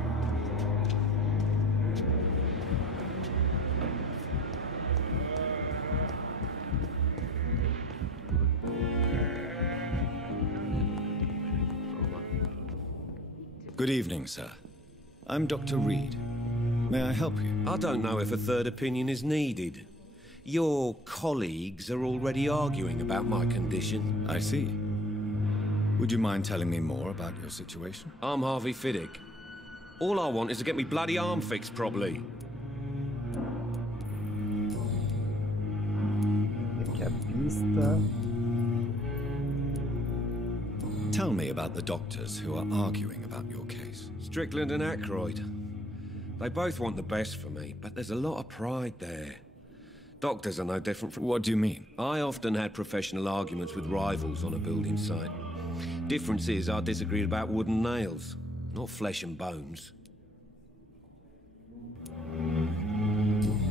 Good evening, sir. I'm Dr. Reid. May I help you? I don't know if a third opinion is needed. Your colleagues are already arguing about my condition. I see. Would you mind telling me more about your situation? I'm Harvey Fiddick. All I want is to get me bloody arm fixed properly. Aqui a pista. Tell me about the doctors who are arguing about your case. Strickland and Ackroyd. They both want the best for me, but there's a lot of pride there. Doctors are no different from... What do you mean? I often had professional arguments with rivals on a building site. Difference is I disagreed about wooden nails, not flesh and bones.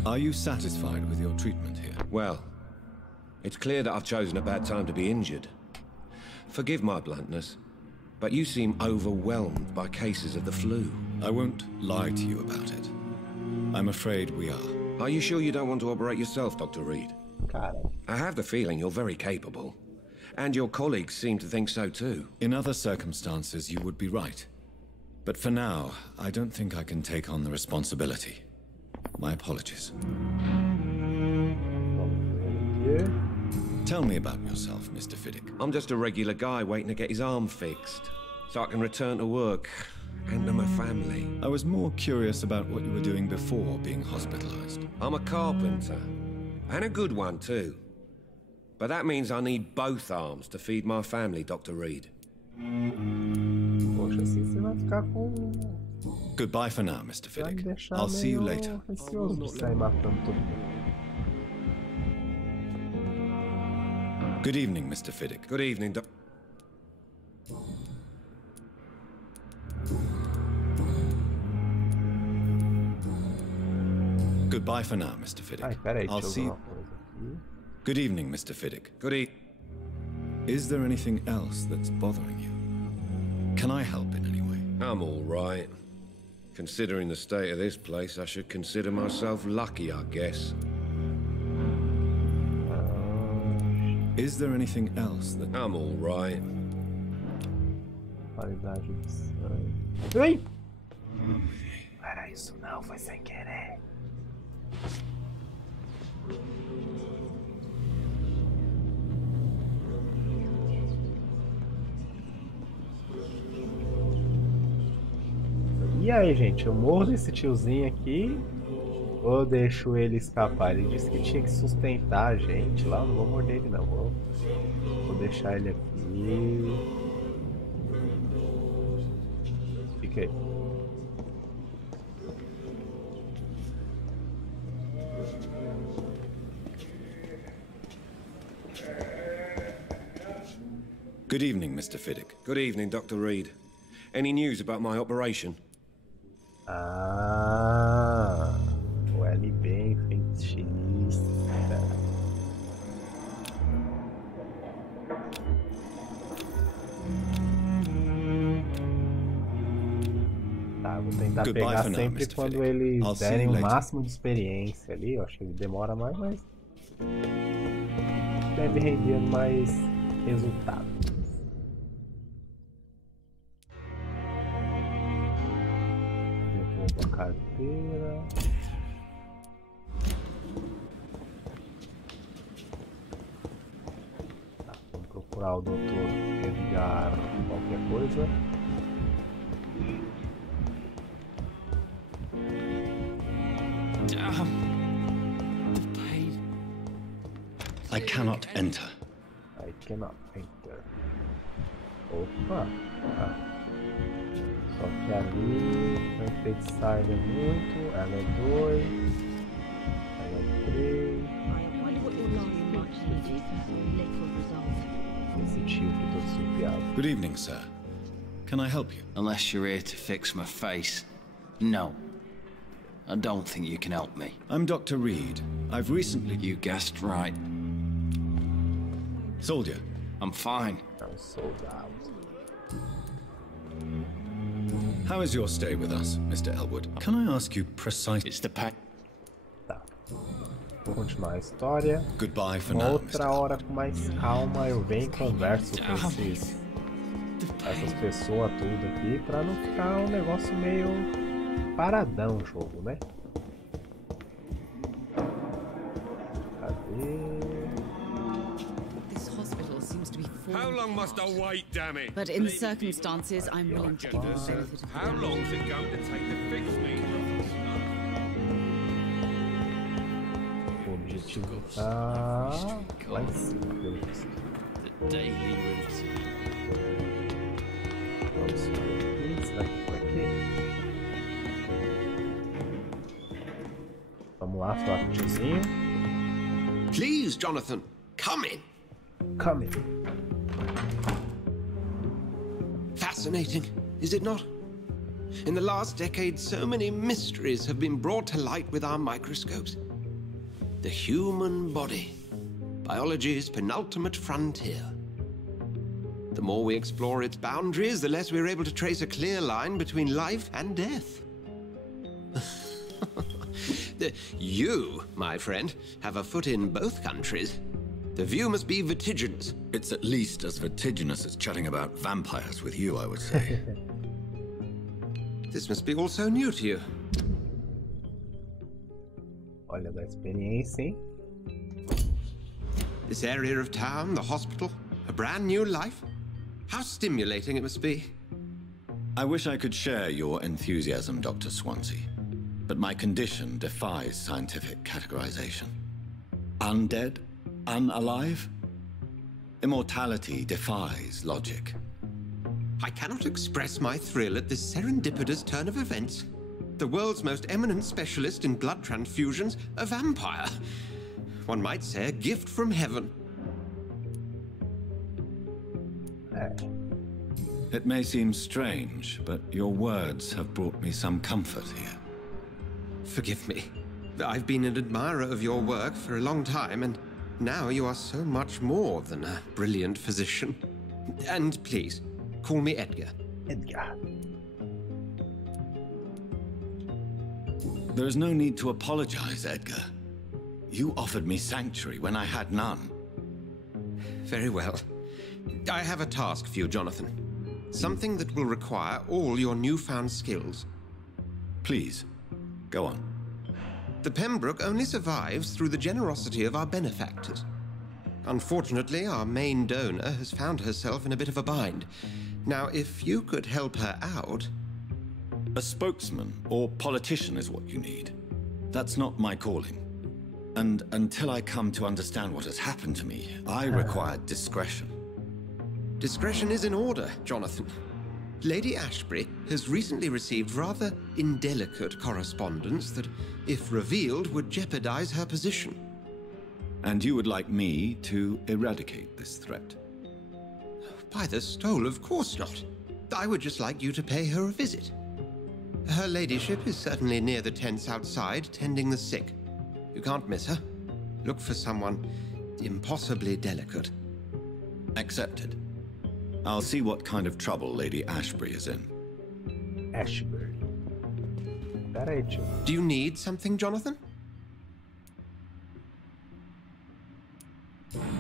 Are you satisfied with your treatment here? Well, it's clear that I've chosen a bad time to be injured. Forgive my bluntness, but you seem overwhelmed by cases of the flu. I won't lie to you about it. I'm afraid we are. Are you sure you don't want to operate yourself, Dr. Reid? Cara. I have the feeling you're very capable. And your colleagues seem to think so too. In other circumstances, you would be right. But for now, I don't think I can take on the responsibility. My apologies. Tell me about yourself, Mr. Fiddick. I'm just a regular guy waiting to get his arm fixed, so I can return to work and to my family. I was more curious about what you were doing before being hospitalized. I'm a carpenter, and a good one too. But that means I need both arms to feed my family, Dr. Reid. Poxa, assim você vai ficar com... Goodbye for now, Mr. Vai me Fiddick. deixar I'll see you meio later. receoso de sair matando todo mundo. Good evening, Mr. Fiddick. Good evening, Doc. Goodbye for now, Mr. Fiddick. Ai, peraí, I'll deixa eu see ver you. uma coisa aqui. Good evening, Mr. Fiddick. Good evening. Is there anything else that's bothering you? Can I help in any way? I'm all right. Considering the state of this place, I should consider myself lucky, I guess. Is there anything else that... I'm all right. Qualidade de sangue. Ai! Não era isso não, foi sem querer. E aí, gente, eu morro desse tiozinho aqui ou eu deixo ele escapar? Ele disse que tinha que sustentar a gente lá, eu não vou morder ele não, vou deixar ele aqui. Fica aí. Good evening, Mr. Fiddick. Good evening, Dr. Reid. Any news about my operation? Ah, o LB infectista. Tá, vou tentar pegar sempre quando eles derem o máximo de experiência ali. Eu acho que ele demora mais, mas deve render mais resultado. Devolvo a carteira. Tá, vamos procurar o doutor Edgar qualquer coisa. I cannot enter. I cannot enter. Opa! Ah. Só que ali a enfeitiçar ele é muito, ela é 2, ela é 3. Esse tio que todo supiado. Good evening, sir. Can I help you? Unless you're here to fix my face. No. I don't think you can help me. I'm Dr. Reid. I've recently... You guessed right. Soldier. I'm fine. I'm sold out. How is your stay with us, Mr. Elwood? Can I ask you precisely... It's the pack. Tá. Vou continuar a história. Goodbye for Uma now, outra Mr. hora com mais calma eu venho e converso com essas pessoas tudo aqui pra não ficar um negócio meio paradão o jogo, né? Cadê? How long must I wait, damn it? But in the circumstances, I'm willing to give you the benefit of the doubt. How long is it going to take to fix me? O objetivo tá lá em cima, pelo visto. Vamos subir aqui, será que foi aqui? Vamos lá, falar com o tiozinho. Please, Jonathan, come in. Come in. Fascinating, is it not? In the last decade, so many mysteries have been brought to light with our microscopes. The human body, biology's penultimate frontier. The more we explore its boundaries, the less we're able to trace a clear line between life and death. You, my friend, have a foot in both countries. The view must be vertiginous. It's at least as vertiginous as chatting about vampires with you, I would say. This must be all so new to you. Olha da experiência, hein? This area of town, the hospital, a brand new life. How stimulating it must be. I wish I could share your enthusiasm, Dr. Swansea, but my condition defies scientific categorization. Undead? Unalive? Immortality defies logic. I cannot express my thrill at this serendipitous turn of events. The world's most eminent specialist in blood transfusions, a vampire. One might say a gift from heaven. It may seem strange, but your words have brought me some comfort here. Forgive me. I've been an admirer of your work for a long time, and now you are so much more than a brilliant physician. And please, call me Edgar. Edgar. There is no need to apologize, Edgar. You offered me sanctuary when I had none. Very well. I have a task for you, Jonathan. Something that will require all your newfound skills. Please, go on. The Pembroke only survives through the generosity of our benefactors. Unfortunately, our main donor has found herself in a bit of a bind. Now, if you could help her out... A spokesman or politician is what you need. That's not my calling. And until I come to understand what has happened to me, I require discretion. Discretion is in order, Jonathan. Lady Ashbury has recently received rather indelicate correspondence that, if revealed, would jeopardize her position. And you would like me to eradicate this threat? By the stole, of course not. I would just like you to pay her a visit. Her ladyship is certainly near the tents outside, tending the sick. You can't miss her. Look for someone impossibly delicate. Accepted. I'll see what kind of trouble Lady Ashbury is in. Ashbury. Peraí, tio. Do you need something, Jonathan?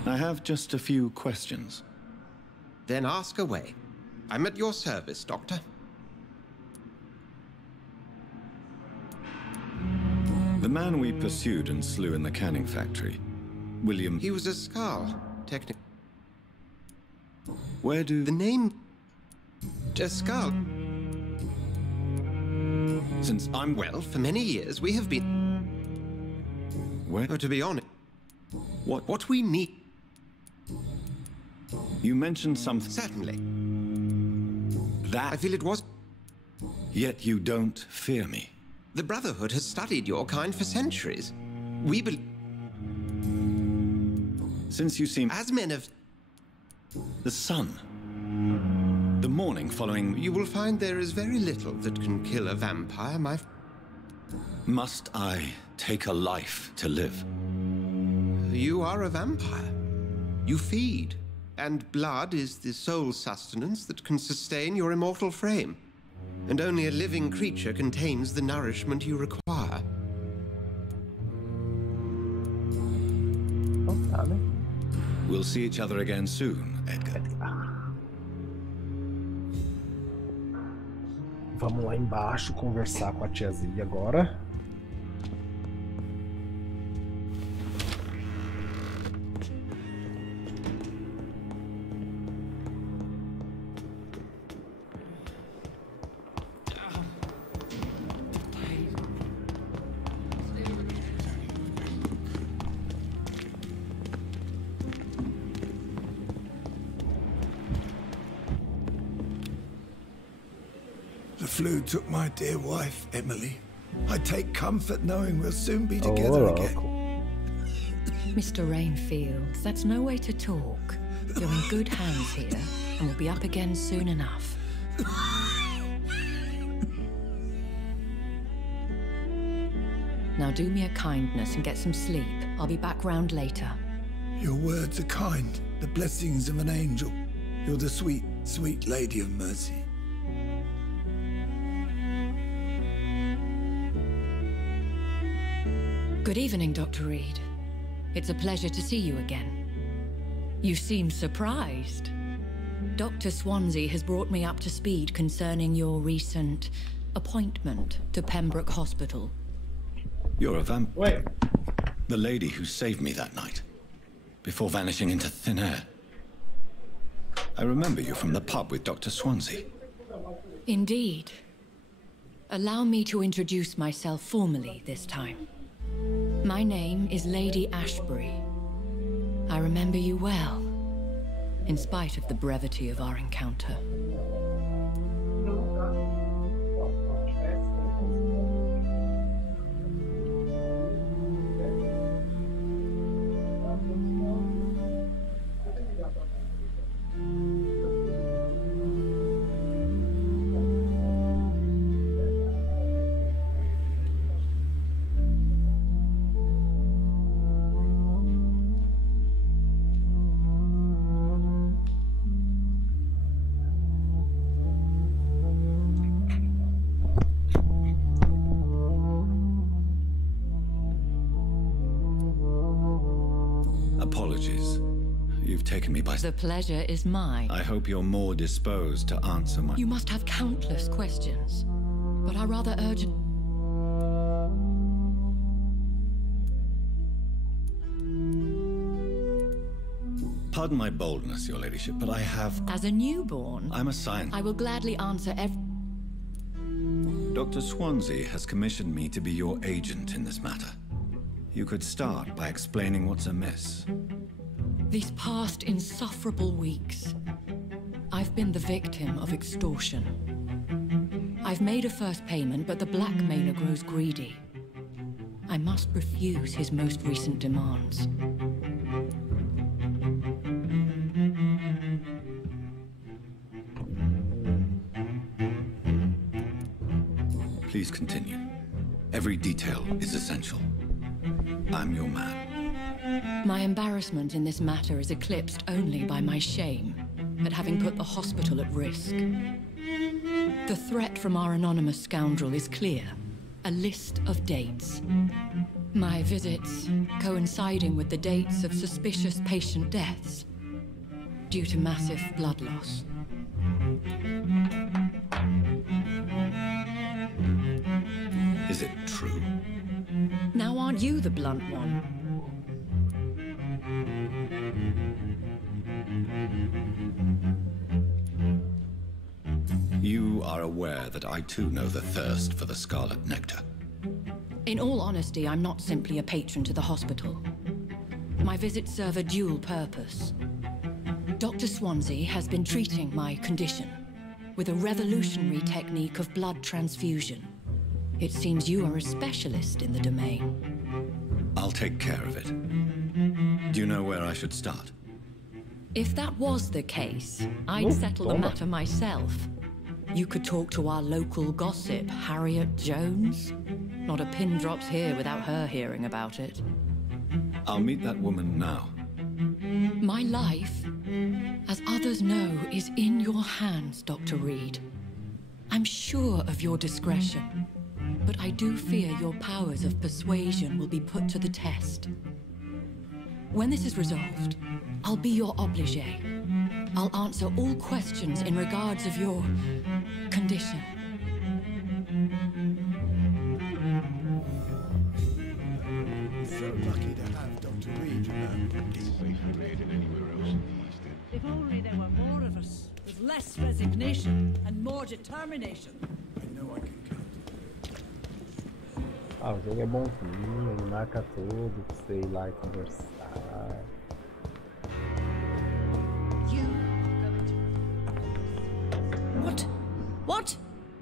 I have just a few questions. Then ask away. I'm at your service, Doctor. The man we pursued and slew in the canning factory, William... He was a Scarl, technically. Where do... The name... Scarl. Since I'm... Well, for many years we have been... Where? To be honest... What we need... You mentioned something... Certainly. That... I feel it was... Yet you don't fear me. The Brotherhood has studied your kind for centuries. We believe... Since you seem... As men of... The sun. The morning following... You will find there is very little that can kill a vampire, my... Must I take a life to live? You are a vampire. You feed. And blood is the sole sustenance that can sustain your immortal frame. And only a living creature contains the nourishment you require. We'll see each other again soon, Edgar. Vamos lá embaixo conversar com a tiazinha agora. The flu took my dear wife, Emily. I take comfort knowing we'll soon be together again. Mr. Rainfield, that's no way to talk. You're in good hands here, and we'll be up again soon enough. Now do me a kindness and get some sleep. I'll be back round later. Your words are kind, the blessings of an angel. You're the sweet, sweet Lady of Mercy. Good evening, Dr. Reid. It's a pleasure to see you again. You seem surprised. Dr. Swansea has brought me up to speed concerning your recent appointment to Pembroke Hospital. You're a vampire. The lady who saved me that night, before vanishing into thin air. I remember you from the pub with Dr. Swansea. Indeed. Allow me to introduce myself formally this time. My name is Lady Ashbury. I remember you well, in spite of the brevity of our encounter. Apologies. You've taken me by... The pleasure is mine. I hope you're more disposed to answer my... You must have countless questions, but I rather urgent... Pardon my boldness, your ladyship, but I have... As a newborn? I'm a scientist. I will gladly answer Dr. Swansea has commissioned me to be your agent in this matter. You could start by explaining what's amiss. These past insufferable weeks, I've been the victim of extortion. I've made a first payment, but the blackmailer grows greedy. I must refuse his most recent demands. Please continue. Every detail is essential. I'm your man. My embarrassment in this matter is eclipsed only by my shame at having put the hospital at risk. The threat from our anonymous scoundrel is clear. A list of dates. My visits coinciding with the dates of suspicious patient deaths due to massive blood loss. Is it true? Now aren't you the blunt one? You are aware that I too know the thirst for the scarlet nectar. In all honesty, I'm not simply a patron to the hospital. My visits serve a dual purpose. Dr. Swansea has been treating my condition with a revolutionary technique of blood transfusion. It seems you are a specialist in the domain. I'll take care of it. Do you know where I should start? If that was the case, I'd settle the matter myself. You could talk to our local gossip, Harriet Jones. Not a pin drops here without her hearing about it. I'll meet that woman now. My life, as others know, is in your hands, Dr. Reid. I'm sure of your discretion, but I do fear your powers of persuasion will be put to the test. When this is resolved, I'll be your obligé. I'll answer all questions in regards of your condition. So lucky to have Dr. Reid, you know. It's safer there than anywhere else in the East. If only there were more of us, with less resignation and more determination. I know I can count. Ah, o jogo é bonzinho, ele marca tudo, sei lá, conversar.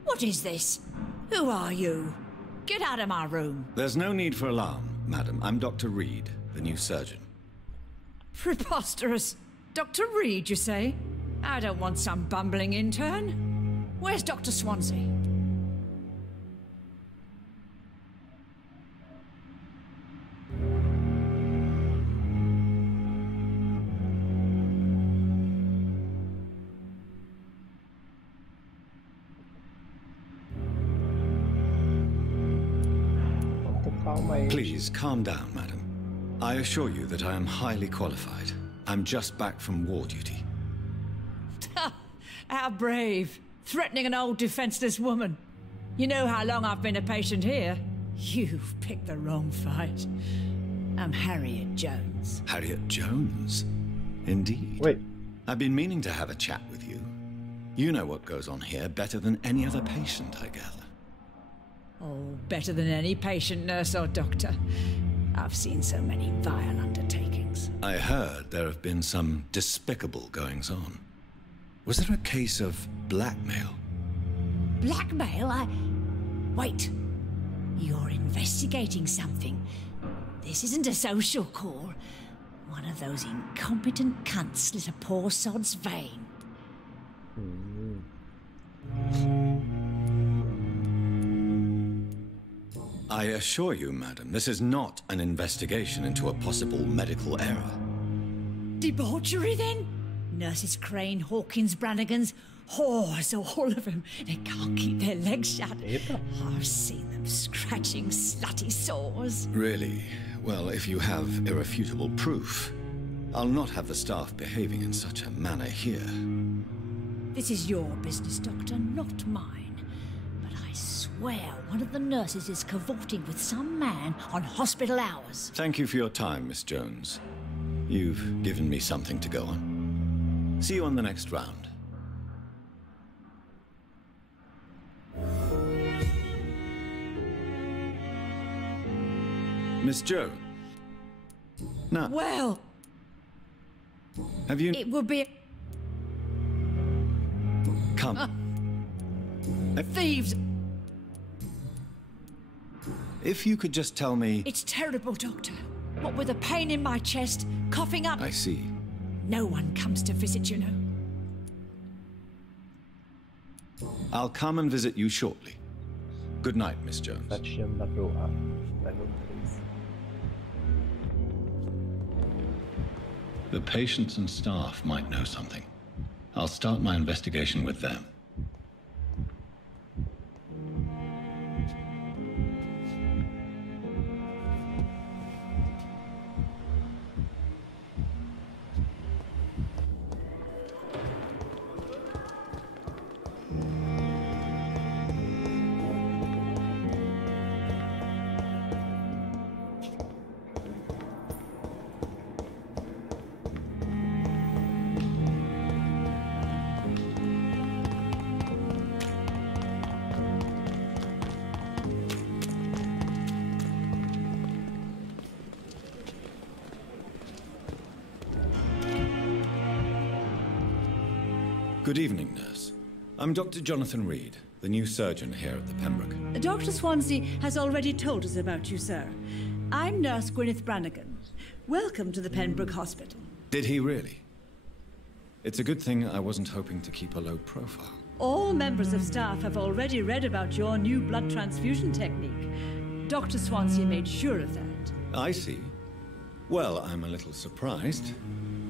What is this? Who are you? Get out of my room. There's no need for alarm, madam. I'm Dr. Reid, the new surgeon. Preposterous. Dr. Reid, you say? I don't want some bumbling intern. Where's Dr. Swansea? Please, calm down, madam. I assure you that I am highly qualified. I'm just back from war duty. How brave. Threatening an old defenseless woman. You know how long I've been a patient here? You've picked the wrong fight. I'm Harriet Jones. Harriet Jones? Indeed. Wait. I've been meaning to have a chat with you. You know what goes on here better than any other patient, I gather. Oh, better than any patient, nurse or doctor. I've seen so many vile undertakings. I heard there have been some despicable goings-on. Was there a case of blackmail? Blackmail? Wait. You're investigating something. This isn't a social call. One of those incompetent cunts slit a poor sod's vein. I assure you, madam, this is not an investigation into a possible medical error. Debauchery, then? Nurses Crane, Hawkins, Brannigans, whores, all of them. They can't keep their legs shut. I've seen them scratching slutty sores. Really? Well, if you have irrefutable proof, I'll not have the staff behaving in such a manner here. This is your business, Doctor, not mine. But I swear one of the nurses is cavorting with some man on hospital hours. Thank you for your time, Miss Jones. You've given me something to go on. See you on the next round. Miss Joe. Now. Well. Have you... It would be... Come. Thieves! If you could just tell me... It's terrible, Doctor. What with a pain in my chest, coughing up... I see. No one comes to visit, you know. I'll come and visit you shortly. Good night, Miss Jones. The patients and staff might know something. I'll start my investigation with them. Good evening, nurse. I'm Dr. Jonathan Reid, the new surgeon here at the Pembroke. Dr. Swansea has already told us about you, sir. I'm Nurse Gwyneth Brannigan. Welcome to the Pembroke Hospital. Did he really? It's a good thing I wasn't hoping to keep a low profile. All members of staff have already read about your new blood transfusion technique. Dr. Swansea made sure of that. I see. Well, I'm a little surprised,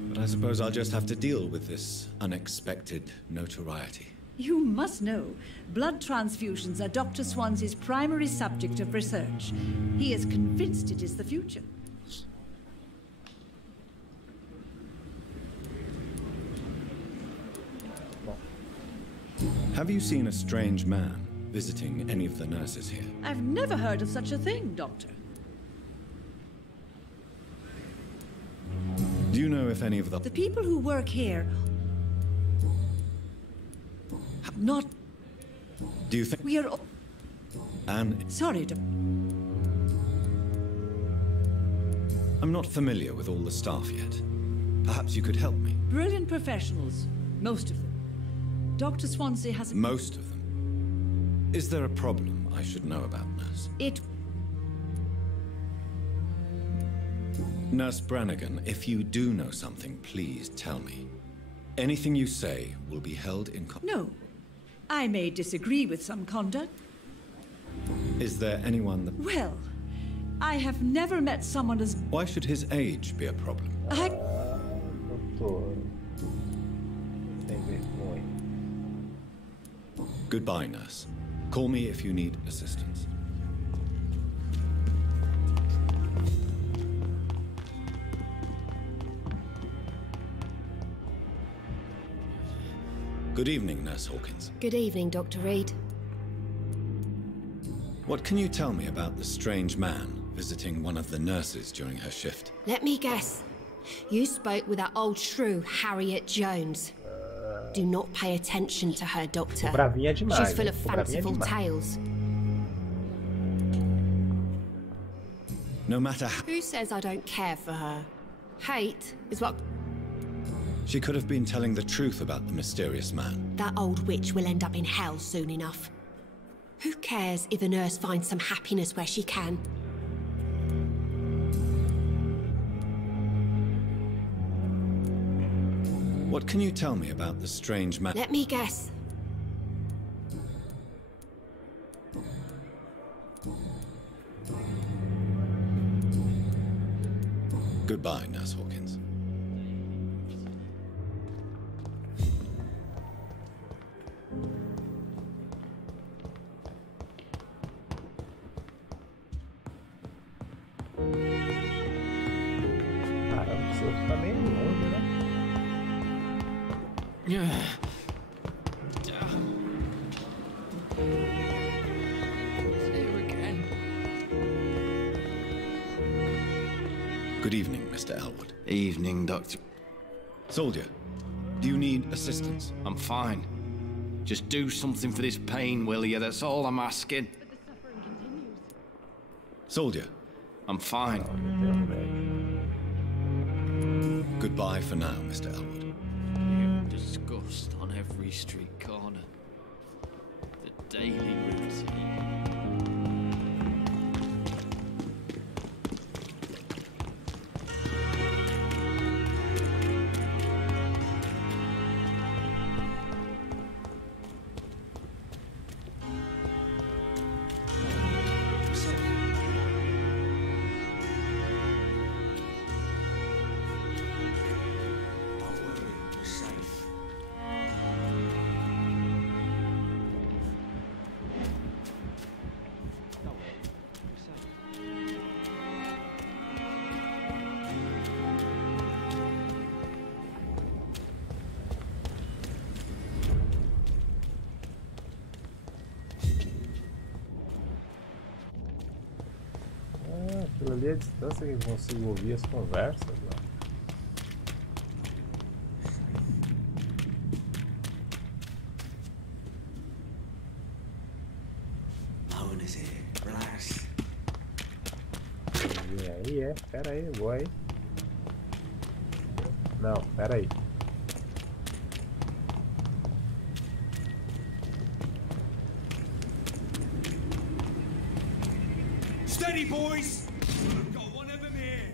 but I suppose I'll just have to deal with this unexpected notoriety. You must know, blood transfusions are Dr. Swansea's primary subject of research. He is convinced it is the future. Have you seen a strange man visiting any of the nurses here? I've never heard of such a thing, Doctor. Do you know if any of The people who work here... Not... Do you think... We are... And... Sorry, I'm not familiar with all the staff yet. Perhaps you could help me. Brilliant professionals. Most of them. Dr. Swansea has... Most of them. Is there a problem I should know about, nurse? Nurse Brannigan, if you do know something, please tell me. Anything you say will be held in... No. I may disagree with some conduct. Is there anyone that... Well, I have never met someone as... Why should his age be a problem? Goodbye, nurse. Call me if you need assistance. Good evening, Nurse Hawkins. Good evening, Dr. Reid. What can you tell me about the strange man visiting one of the nurses during her shift? Let me guess. You spoke with that old shrew, Harriet Jones. Do not pay attention to her, Doctor. She's full of fanciful tales. No matter Who says I don't care for her? Hate is what... She could have been telling the truth about the mysterious man. That old witch will end up in hell soon enough. Who cares if a nurse finds some happiness where she can? What can you tell me about the strange man? Let me guess. Goodbye, Nurse Hawkins. Caramba, o seu tá meio longe, né? Good evening, Mr. Elwood. Evening, Doctor. Soldier, do you need assistance? I'm fine. Just do something for this pain, will you? That's all I'm asking. But the suffering continues. Soldier. I'm fine. Goodbye for now, Mr. Elwood. Disgust on every street corner. The daily routine. Aquilo ali é a distância que eu consigo ouvir as conversas. E aí, pera aí, vou aí. Não, pera aí. Steady, boys! Got one of them here!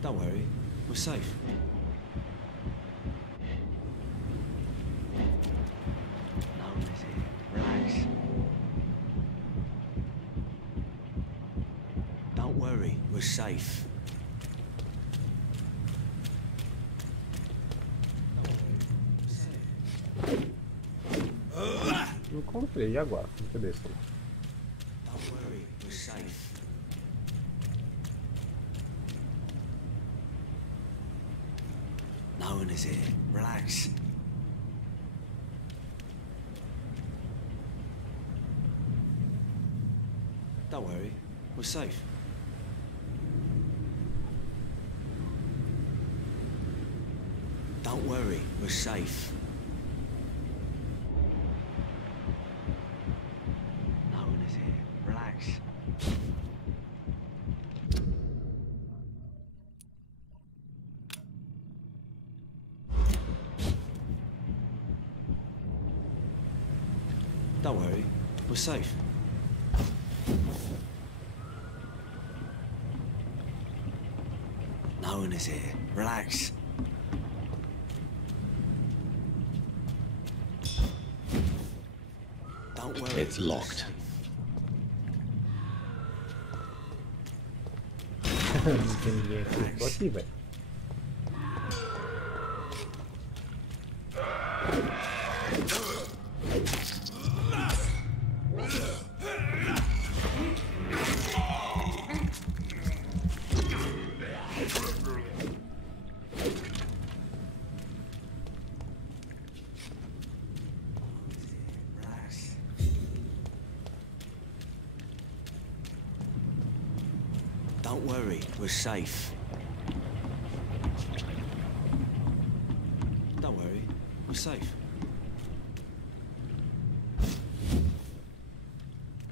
Don't worry, we're safe. No, Lizzie, relax. Don't worry, we're safe. Não encontrei, e agora? Cadê isso? Don't worry, we're safe. No one is here. Relax. Don't worry, we're safe. Don't worry, we're safe. No one is here. Relax. Don't worry, we're safe. No one is here. Relax. Don't worry. It's locked. Não tem ninguém aqui. Tô aqui, velho. Don't worry, we're safe. Don't worry, we're safe.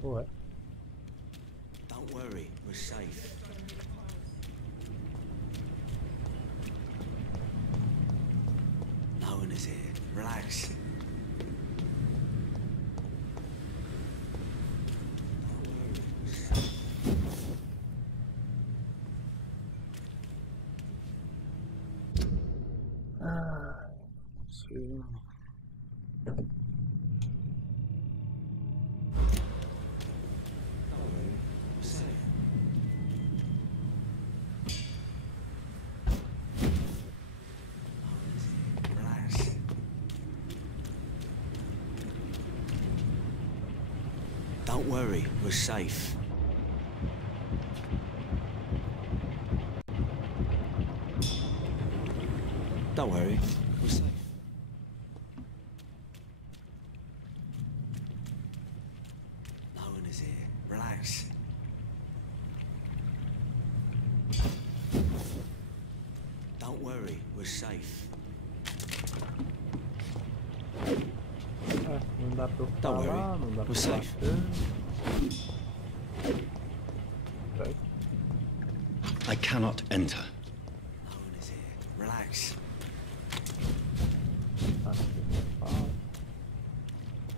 What? Don't worry, we're safe. No one is here. Relax. Don't worry, we're safe. Don't worry, we're safe. No one is here. Relax. Don't worry, we're safe. Não dá pra eu Don't worry, falar, não dá pra we're safe. I cannot enter. No one is here. Relax.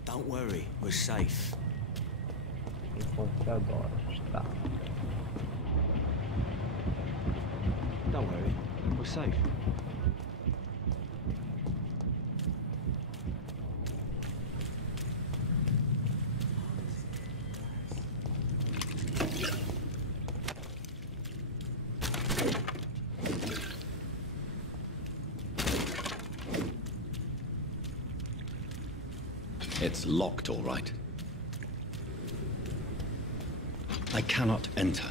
Don't worry, we're safe. Encontrador, está. Don't worry, we're safe. It's locked, all right. I cannot enter.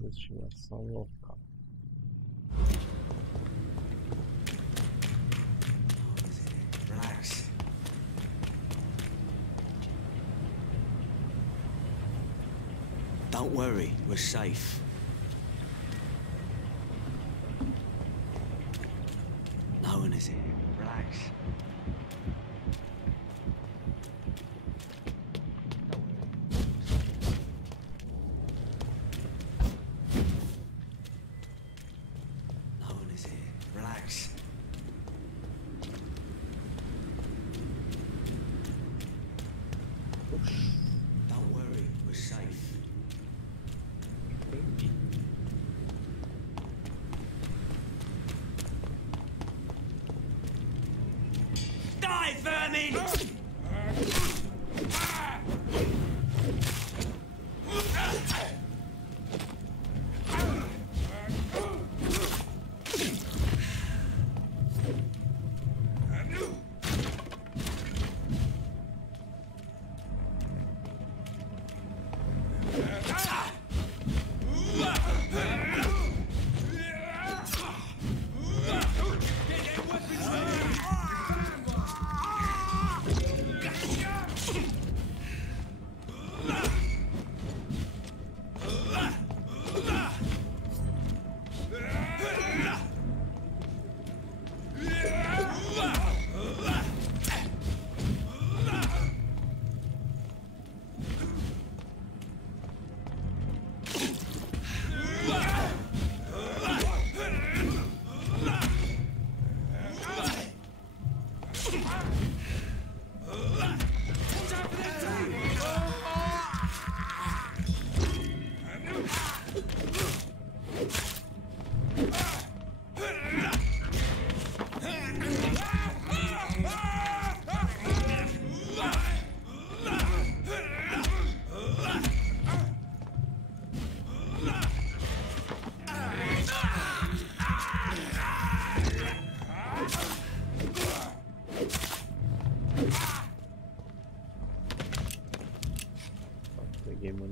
Investigação local. Relax. Don't worry, we're safe. No one is here. Relax. No one is here. Relax. Don't worry, we're safe.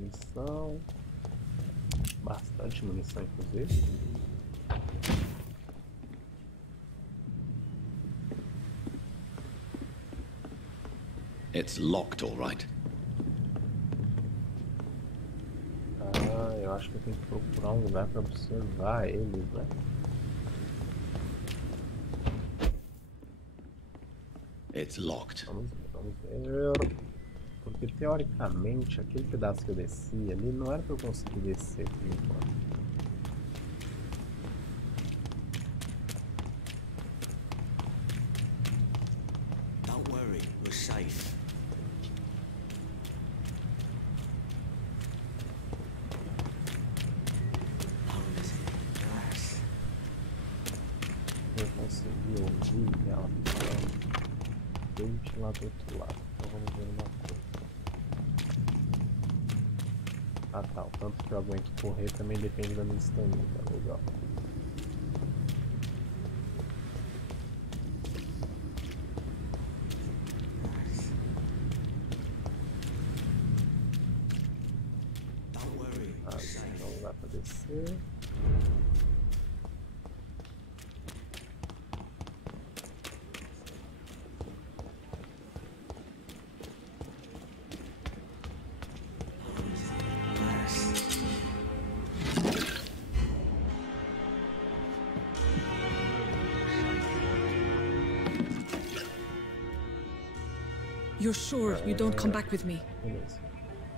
munição. Bastante munição, inclusive. It's locked, all right. Ah, eu acho que eu tenho que procurar um lugar para observar eles, né? It's locked. Vamos ver. Porque teoricamente aquele pedaço que eu desci ali não era para eu conseguir descer por enquanto. Don't worry, we're safe. Eu consegui ouvir ela falando. Gente lá do outro lado. Então vamos ver uma coisa. Ah tá, o tanto que eu aguento correr também depende da minha estamina, legal. Ah, não dá pra descer. You're sure you don't come back with me?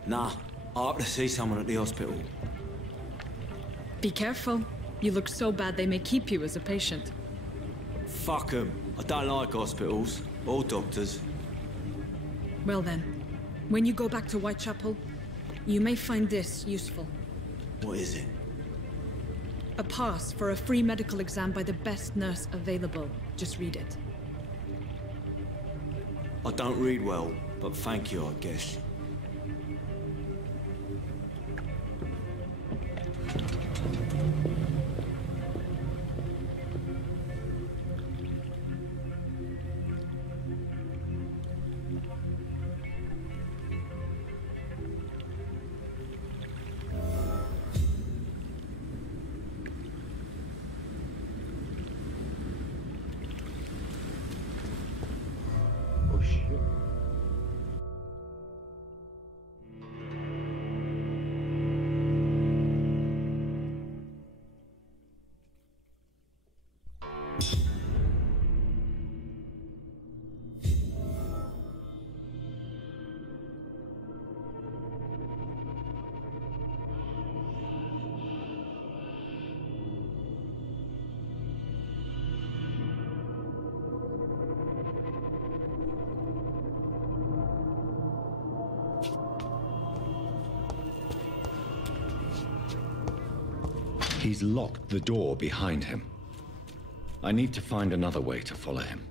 Nah, I have to see someone at the hospital. Be careful. You look so bad they may keep you as a patient. Fuck 'em. I don't like hospitals or doctors. Well then, when you go back to Whitechapel, you may find this useful. What is it? A pass for a free medical exam by the best nurse available. Just read it. I don't read well, but thank you, I guess. He's locked the door behind him. I need to find another way to follow him.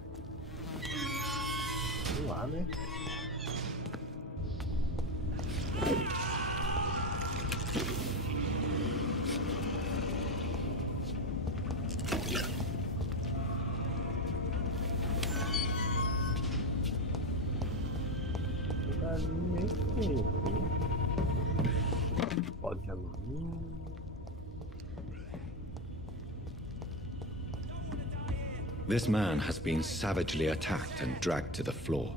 This man has been savagely attacked and dragged to the floor.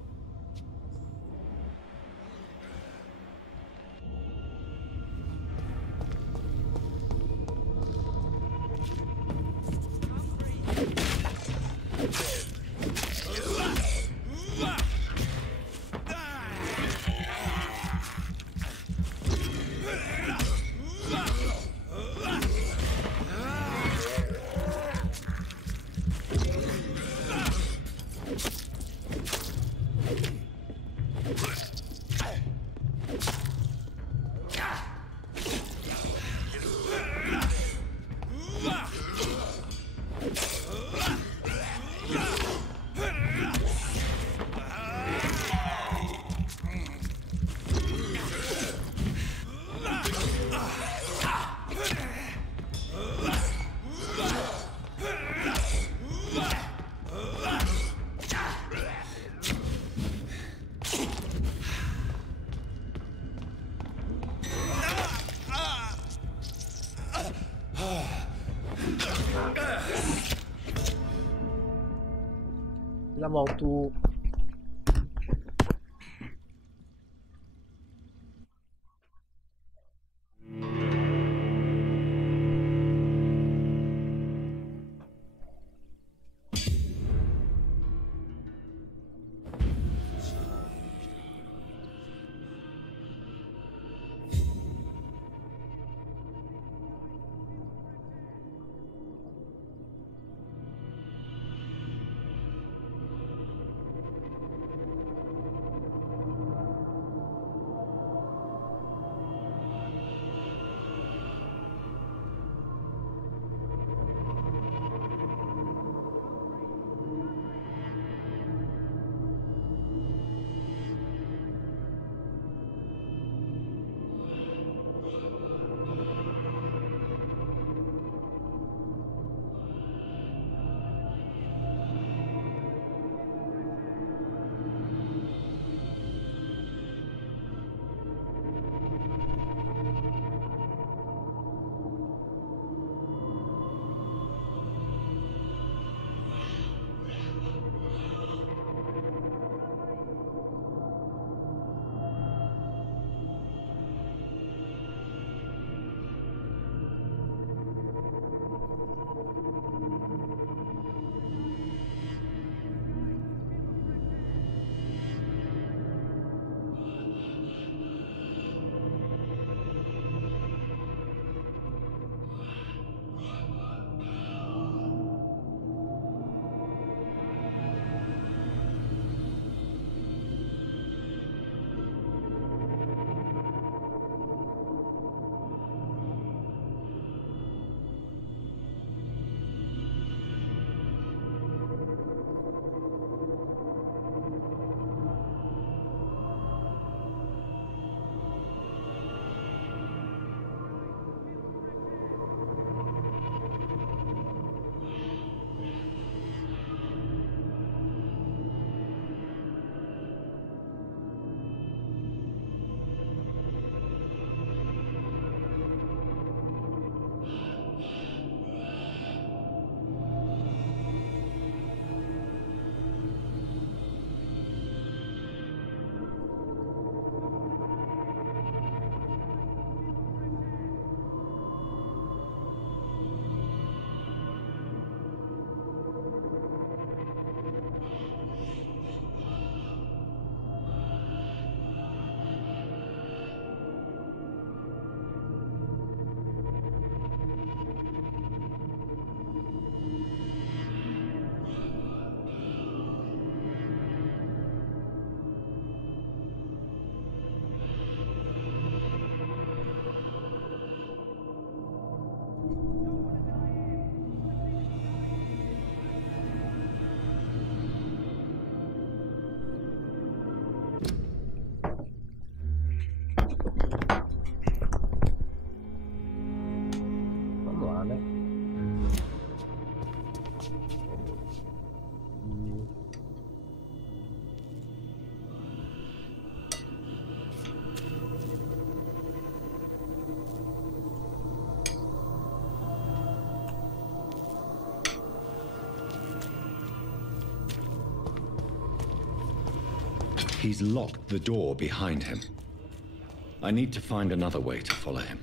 mau tu. He's locked the door behind him. I need to find another way to follow him.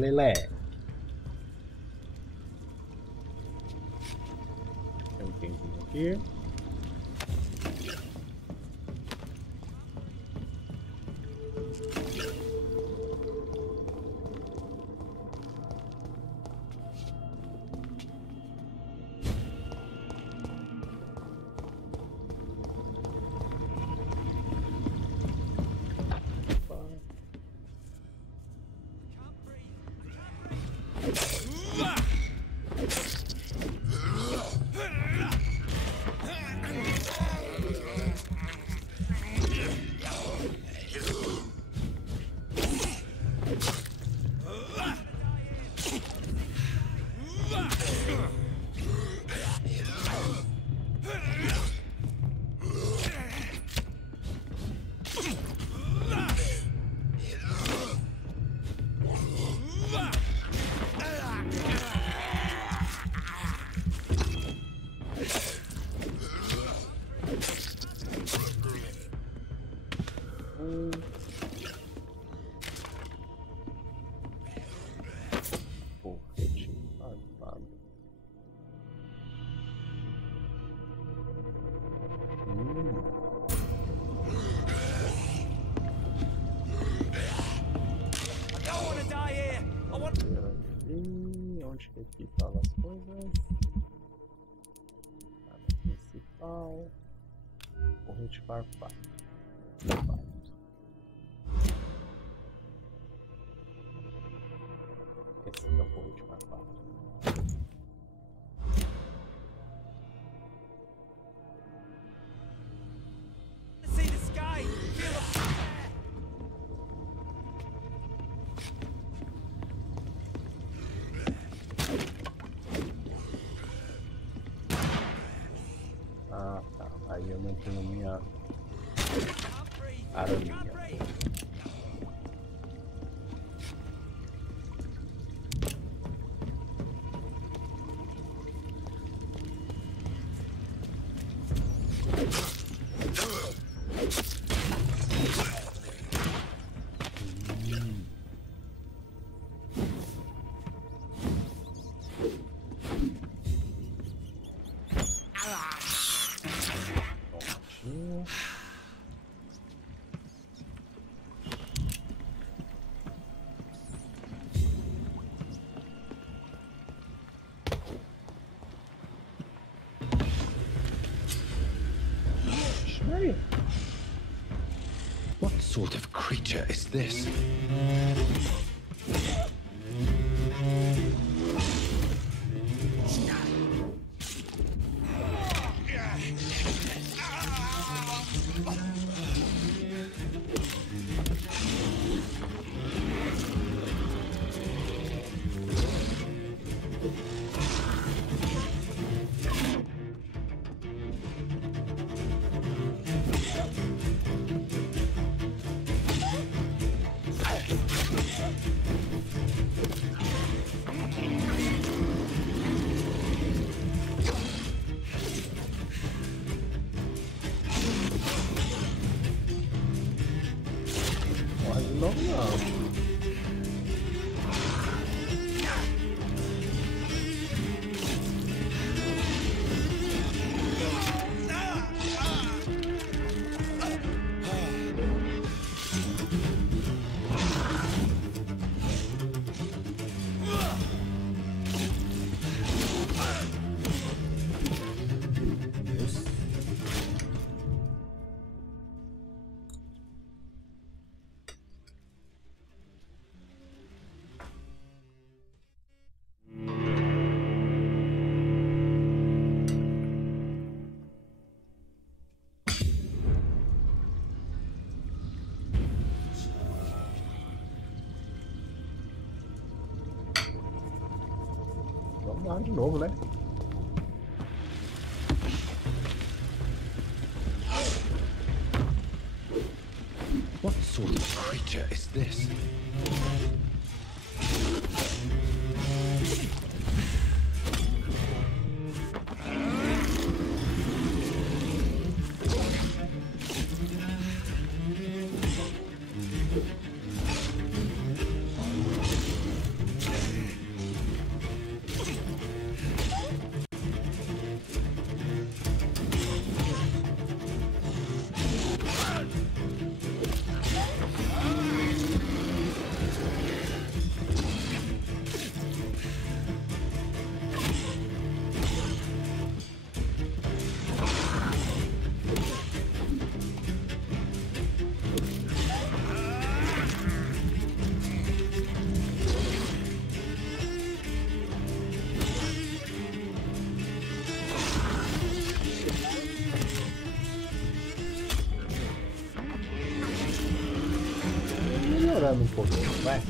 Lelé. Tem um itemzinho aqui. Onde que aqui falam as coisas? Nada principal. Corrente farpado. Esse aqui é o corrente farpado. Ah, tá. Aí eu não tenho minha araminha. What sort of creature is this? Vamos lá de novo, né? What sort of creature is this? melhorando um pouquinho, vai.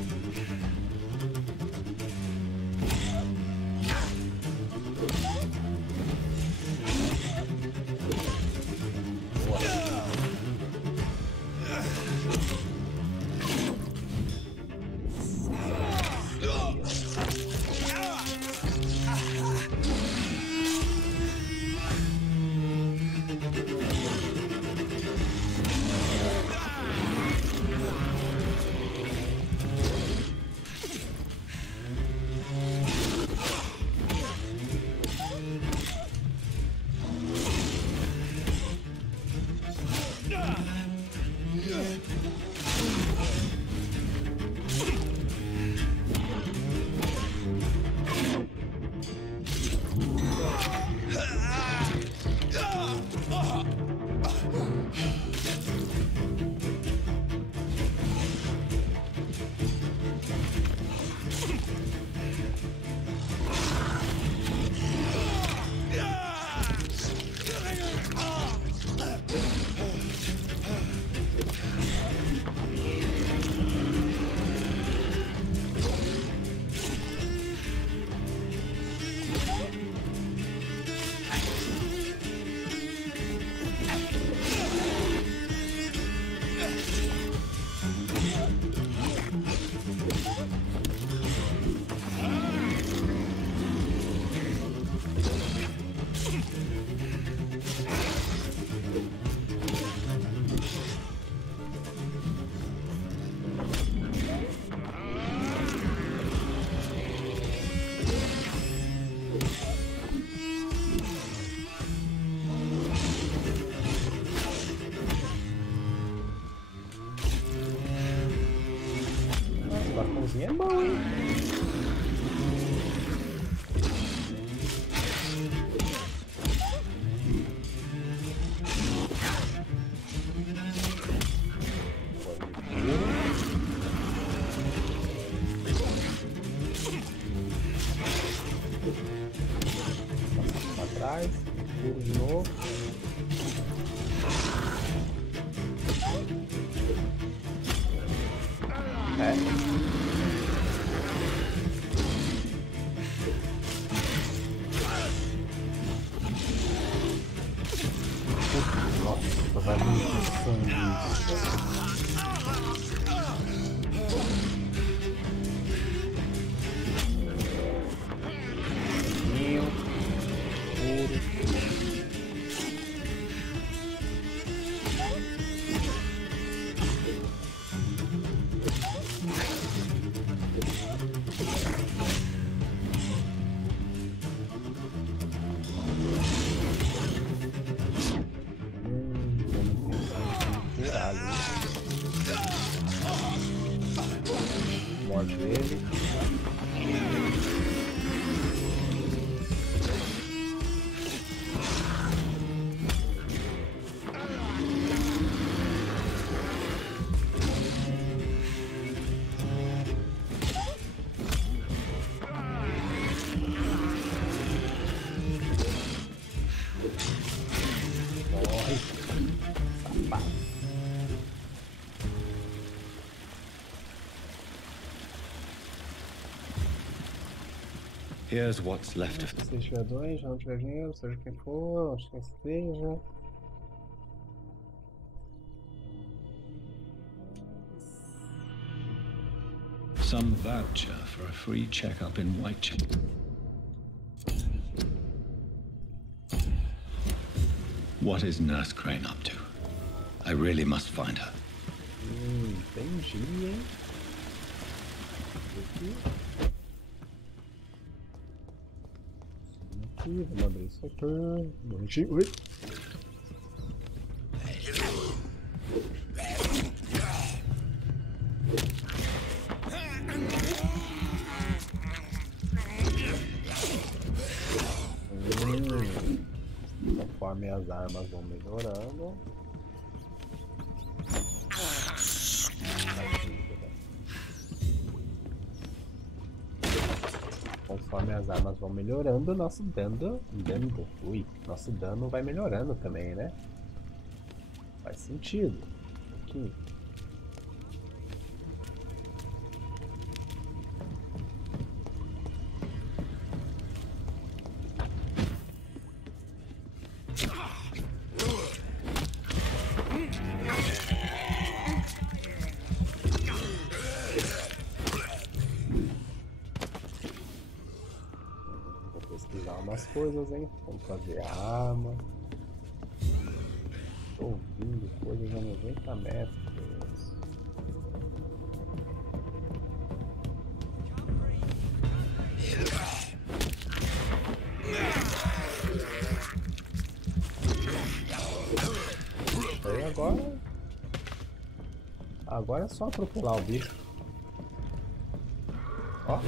É bom, hein? Pra trás, puro de novo. Nossa, vai muito sangue isso, Morde ele. Here's what's left of Se tiver dois, já não tiver dinheiro, seja quem for, acho que esteja. some voucher for a free checkup in Whitechapel. What is Nurse Crane up to? I really must find her. Entendi, hein? Aqui, vamos abrir isso aqui. Ui. Conforme as armas vão melhorando. Conforme as armas vão melhorando, nosso nosso dano vai melhorando também, né? Faz sentido. Aqui. coisas, hein? Vamos fazer arma. Tô ouvindo coisas a 90 metros. Aí agora é só atropelar o bicho. Ó.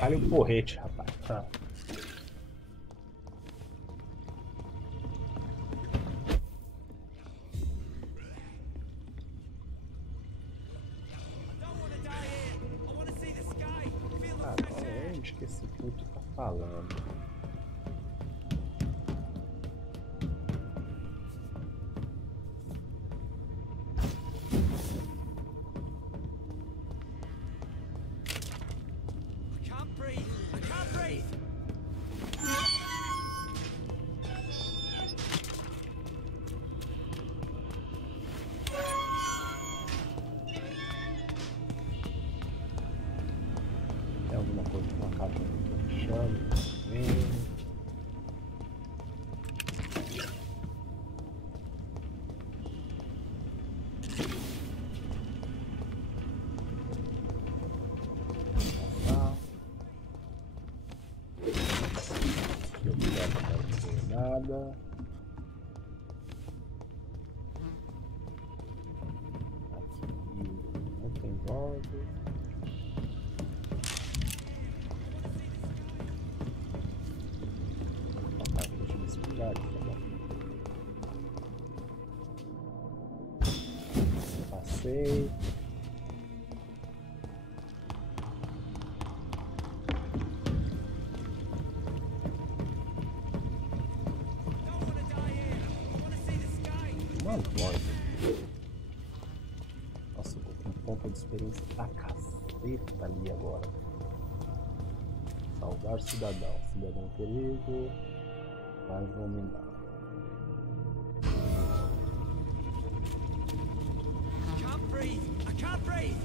Olha o porrete, rapaz. Tá. Onde que esse puto tá falando? Nada. Aqui não tem voz. Deixa eu desligar aqui, tá bom? Passei. Nossa, eu tô com ponto de experiência pra caceta ali agora. Salvar cidadão. Cidadão em perigo. Vai examinar. I can't breathe! I can't breathe!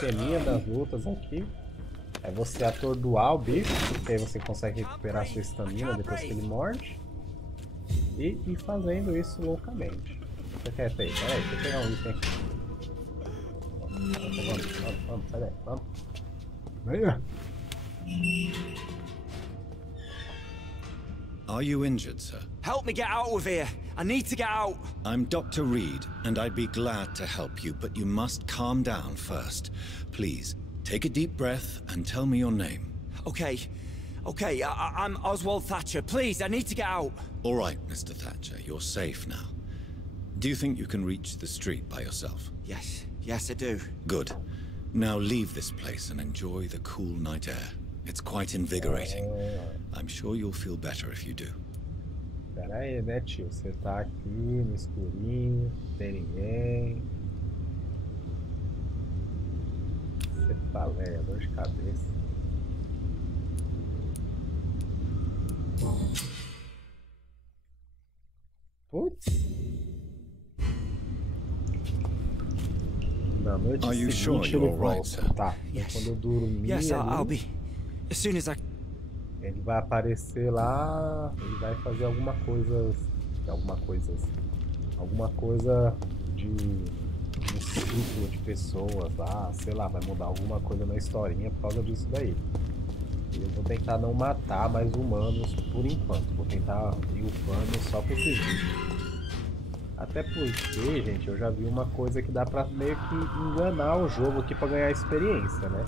Esqueminha das lutas aqui é você atordoar o bicho, porque aí você consegue recuperar sua estamina depois que ele morde, e ir fazendo isso loucamente. Fica quieto aí, peraí, deixa eu pegar um item aqui. Vamos, sai daí, vamos. Venha. Are you injured, sir? Help me get out of here! I need to get out! I'm Dr. Reid, and I'd be glad to help you, but you must calm down first. Please, take a deep breath and tell me your name. Okay, I'm Oswald Thatcher. Please, I need to get out. All right, Mr. Thatcher, you're safe now. Do you think you can reach the street by yourself? Yes, I do. Good. Now leave this place and enjoy the cool night air. It's quite invigorating. I'm sure you'll feel better if you do. Pera aí, né, tio? Você tá aqui no escurinho, não tem ninguém. Você fala, dor de cabeça. Putz. Na noite seguinte ele volta. Tá, quando eu dormir I'll be. As soon as I... Ele vai aparecer lá, ele vai fazer alguma coisa de um ciclo de pessoas lá, sei lá, vai mudar alguma coisa na historinha por causa disso daí. E eu vou tentar não matar mais humanos por enquanto, vou tentar ir upando só com esses bichos. Até porque, gente, eu já vi uma coisa que dá pra meio que enganar o jogo aqui pra ganhar experiência, né?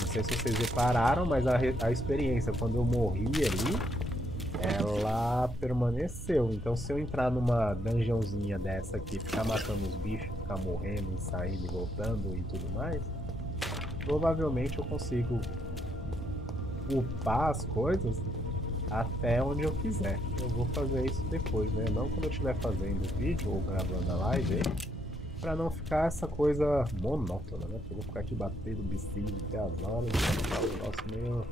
Não sei se vocês repararam, mas a experiência, quando eu morri ali, ela permaneceu. Então se eu entrar numa dungeonzinha dessa aqui, ficar matando os bichos, ficar morrendo e saindo e voltando e tudo mais, provavelmente eu consigo upar as coisas até onde eu quiser. Eu vou fazer isso depois, né? Não quando eu estiver fazendo o vídeo ou gravando a live aí, pra não ficar essa coisa monótona, né? Eu vou ficar aqui batendo bichinho até as horas e vai ficar um negócio meio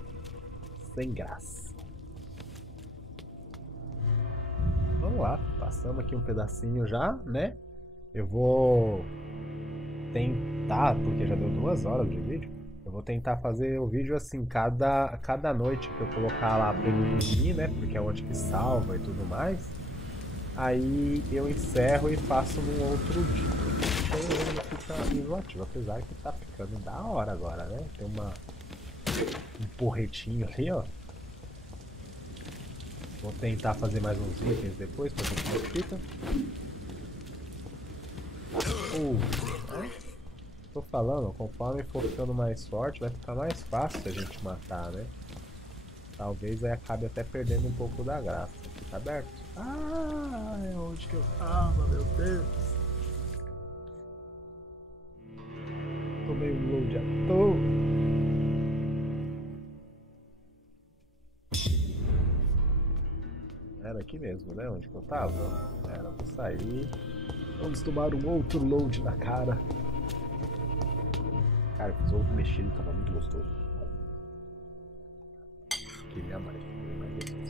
sem graça. Vamos lá, passamos aqui um pedacinho já, né? Eu vou tentar, porque já deu 2 horas de vídeo, eu vou tentar fazer o vídeo assim, cada noite que eu colocar lá pra ele dormir, né? Porque é onde que salva e tudo mais. Aí eu encerro e faço num outro dia. Então ele não fica enjoativo, apesar que tá ficando da hora agora, né? Tem um porretinho ali, ó. Vou tentar fazer mais uns itens depois pra ver como fica. Tô falando, conforme for ficando mais forte, vai ficar mais fácil a gente matar, né? Talvez aí acabe até perdendo um pouco da graça. Tá aberto? Ah, é onde que eu tava, meu Deus. Tomei um load à toa. Era aqui mesmo, né? Onde que eu tava? Era, vou sair. Vamos tomar um outro load na cara. Cara, eu fiz ovo mexido, tava muito gostoso. Queria mais gostoso.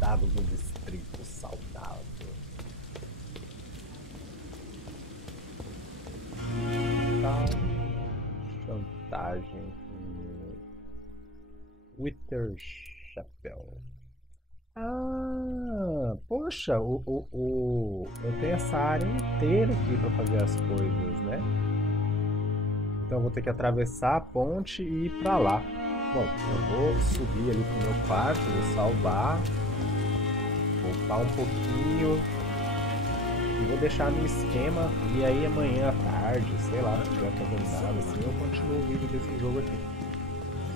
Dado do distrito saudável. Chantagem. Wither Chapéu. Ah, poxa, eu tenho essa área inteira aqui para fazer as coisas, né? Então eu vou ter que atravessar a ponte e ir para lá. Bom, eu vou subir ali pro meu quarto, vou salvar, voltar um pouquinho e vou deixar no esquema. E aí amanhã à tarde, sei lá, se tiver fazendo nada assim, eu continuo o vídeo desse jogo aqui.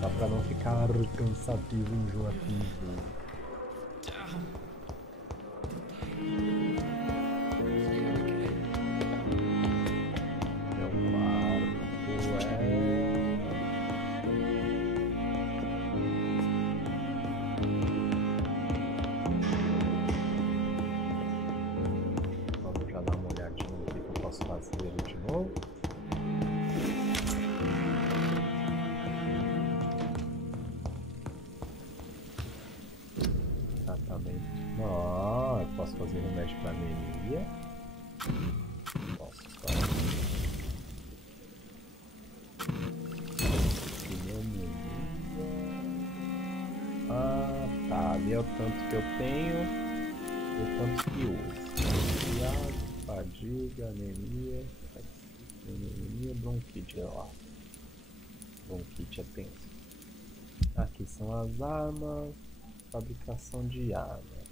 Só para não ficar cansativo e enjoativo. Posso fazer remédio para anemia. Posso fazer pneumonia. Ah, tá. Ali é o tanto que eu tenho e o tanto que uso. Resfriado, fadiga, anemia, bronquite, olha lá. Bronquite é tenso. Aqui são as armas, fabricação de armas.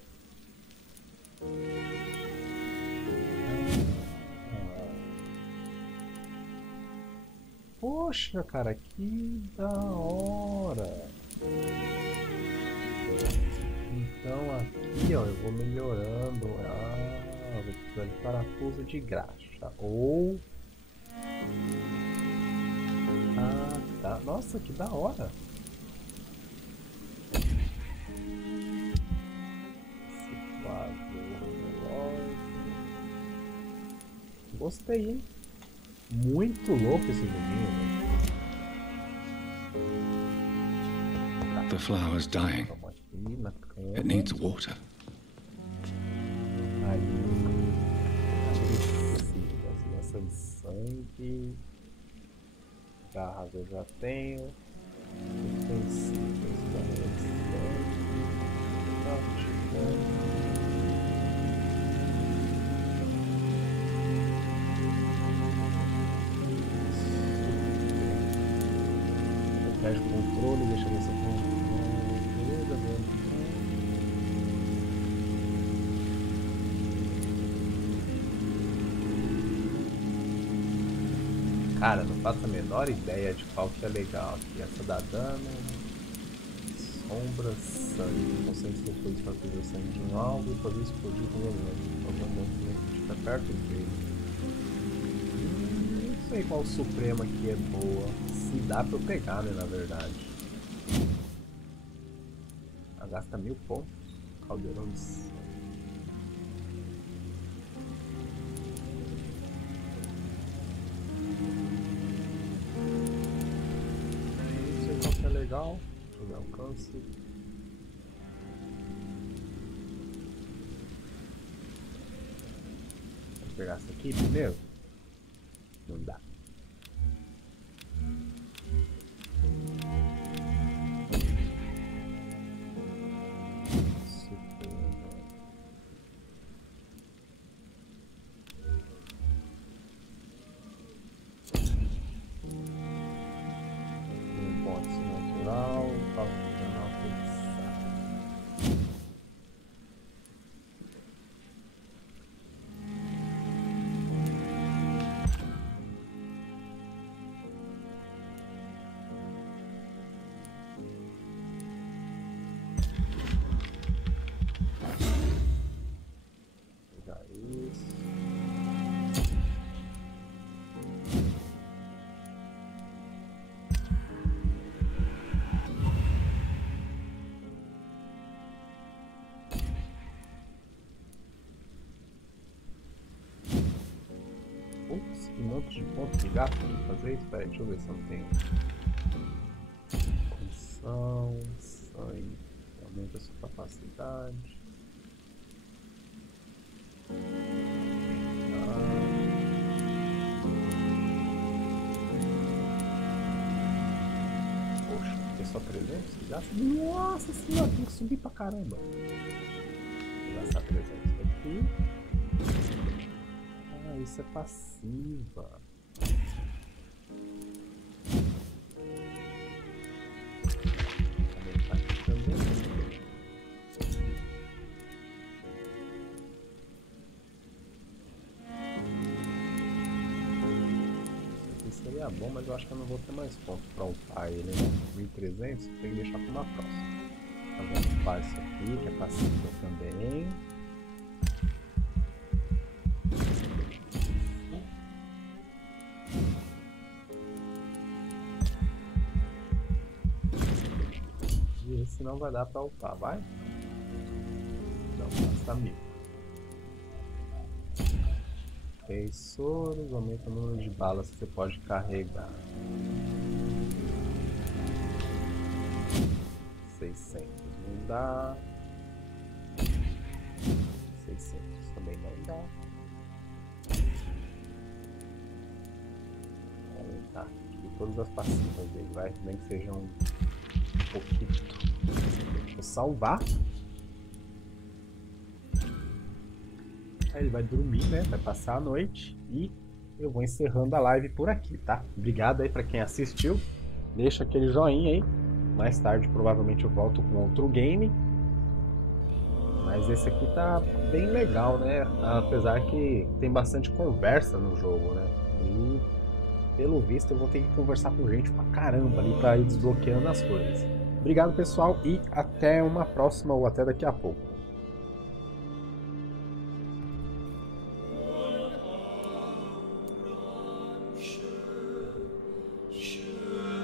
Poxa, cara, que da hora! Então aqui, ó, eu vou melhorando. Ah, vou precisar de parafuso de graxa. Ou... Ah, tá. Nossa, que da hora! Gostei, hein? Muito louco esse joguinho, né? The flower's dying. It needs water. Aí, essa de sangue. Garras eu já tenho. Defensivos, garras de sangue. Perde o controle, deixa eu ver se eu tenho. Cara, não faço a menor ideia de qual que é legal aqui. Essa dá dano. Sombras, sangue. Consegue ser feito para fazer o sangue de um alvo e poder explodir com veneno. Obviamente fica perto dele. Não sei qual suprema aqui é boa. Se dá pra eu pegar, né, na verdade. Ela gasta 1000 pontos. Caldeirão de sangue. Não sei qual que é legal. Deixa eu ver alcance. Vou pegar essa aqui primeiro. Não dá. Que monte de pontos de gasto pra fazer isso? Peraí, deixa eu ver se eu não tenho. Condição, sangue, aumenta a sua capacidade. Poxa, tem só 300 de gasto? Nossa senhora, tem que subir pra caramba. Vou gastar 300 aqui. Isso é passiva. Também tá aqui também. Isso aqui seria bom, mas eu acho que eu não vou ter mais pontos pra upar ele, né? 1300, tem que deixar para uma próxima. Então vamos upar isso aqui, que é passiva também. Não vai dar pra upar, vai? Não, gasta 1000. Feitiços, aumenta o número de balas que você pode carregar. 600 não dá. 600 também não dá. Vou aumentar aqui todas as passivas dele, vai, nem que sejam um pouquinho. Vou salvar. Aí ele vai dormir, né? Vai passar a noite. E eu vou encerrando a live por aqui, tá? Obrigado aí pra quem assistiu. Deixa aquele joinha aí. Mais tarde provavelmente eu volto com outro game. Mas esse aqui tá bem legal, né? Apesar que tem bastante conversa no jogo, né? E pelo visto eu vou ter que conversar com gente pra caramba ali pra ir desbloqueando as coisas. Obrigado, pessoal, e até uma próxima ou até daqui a pouco.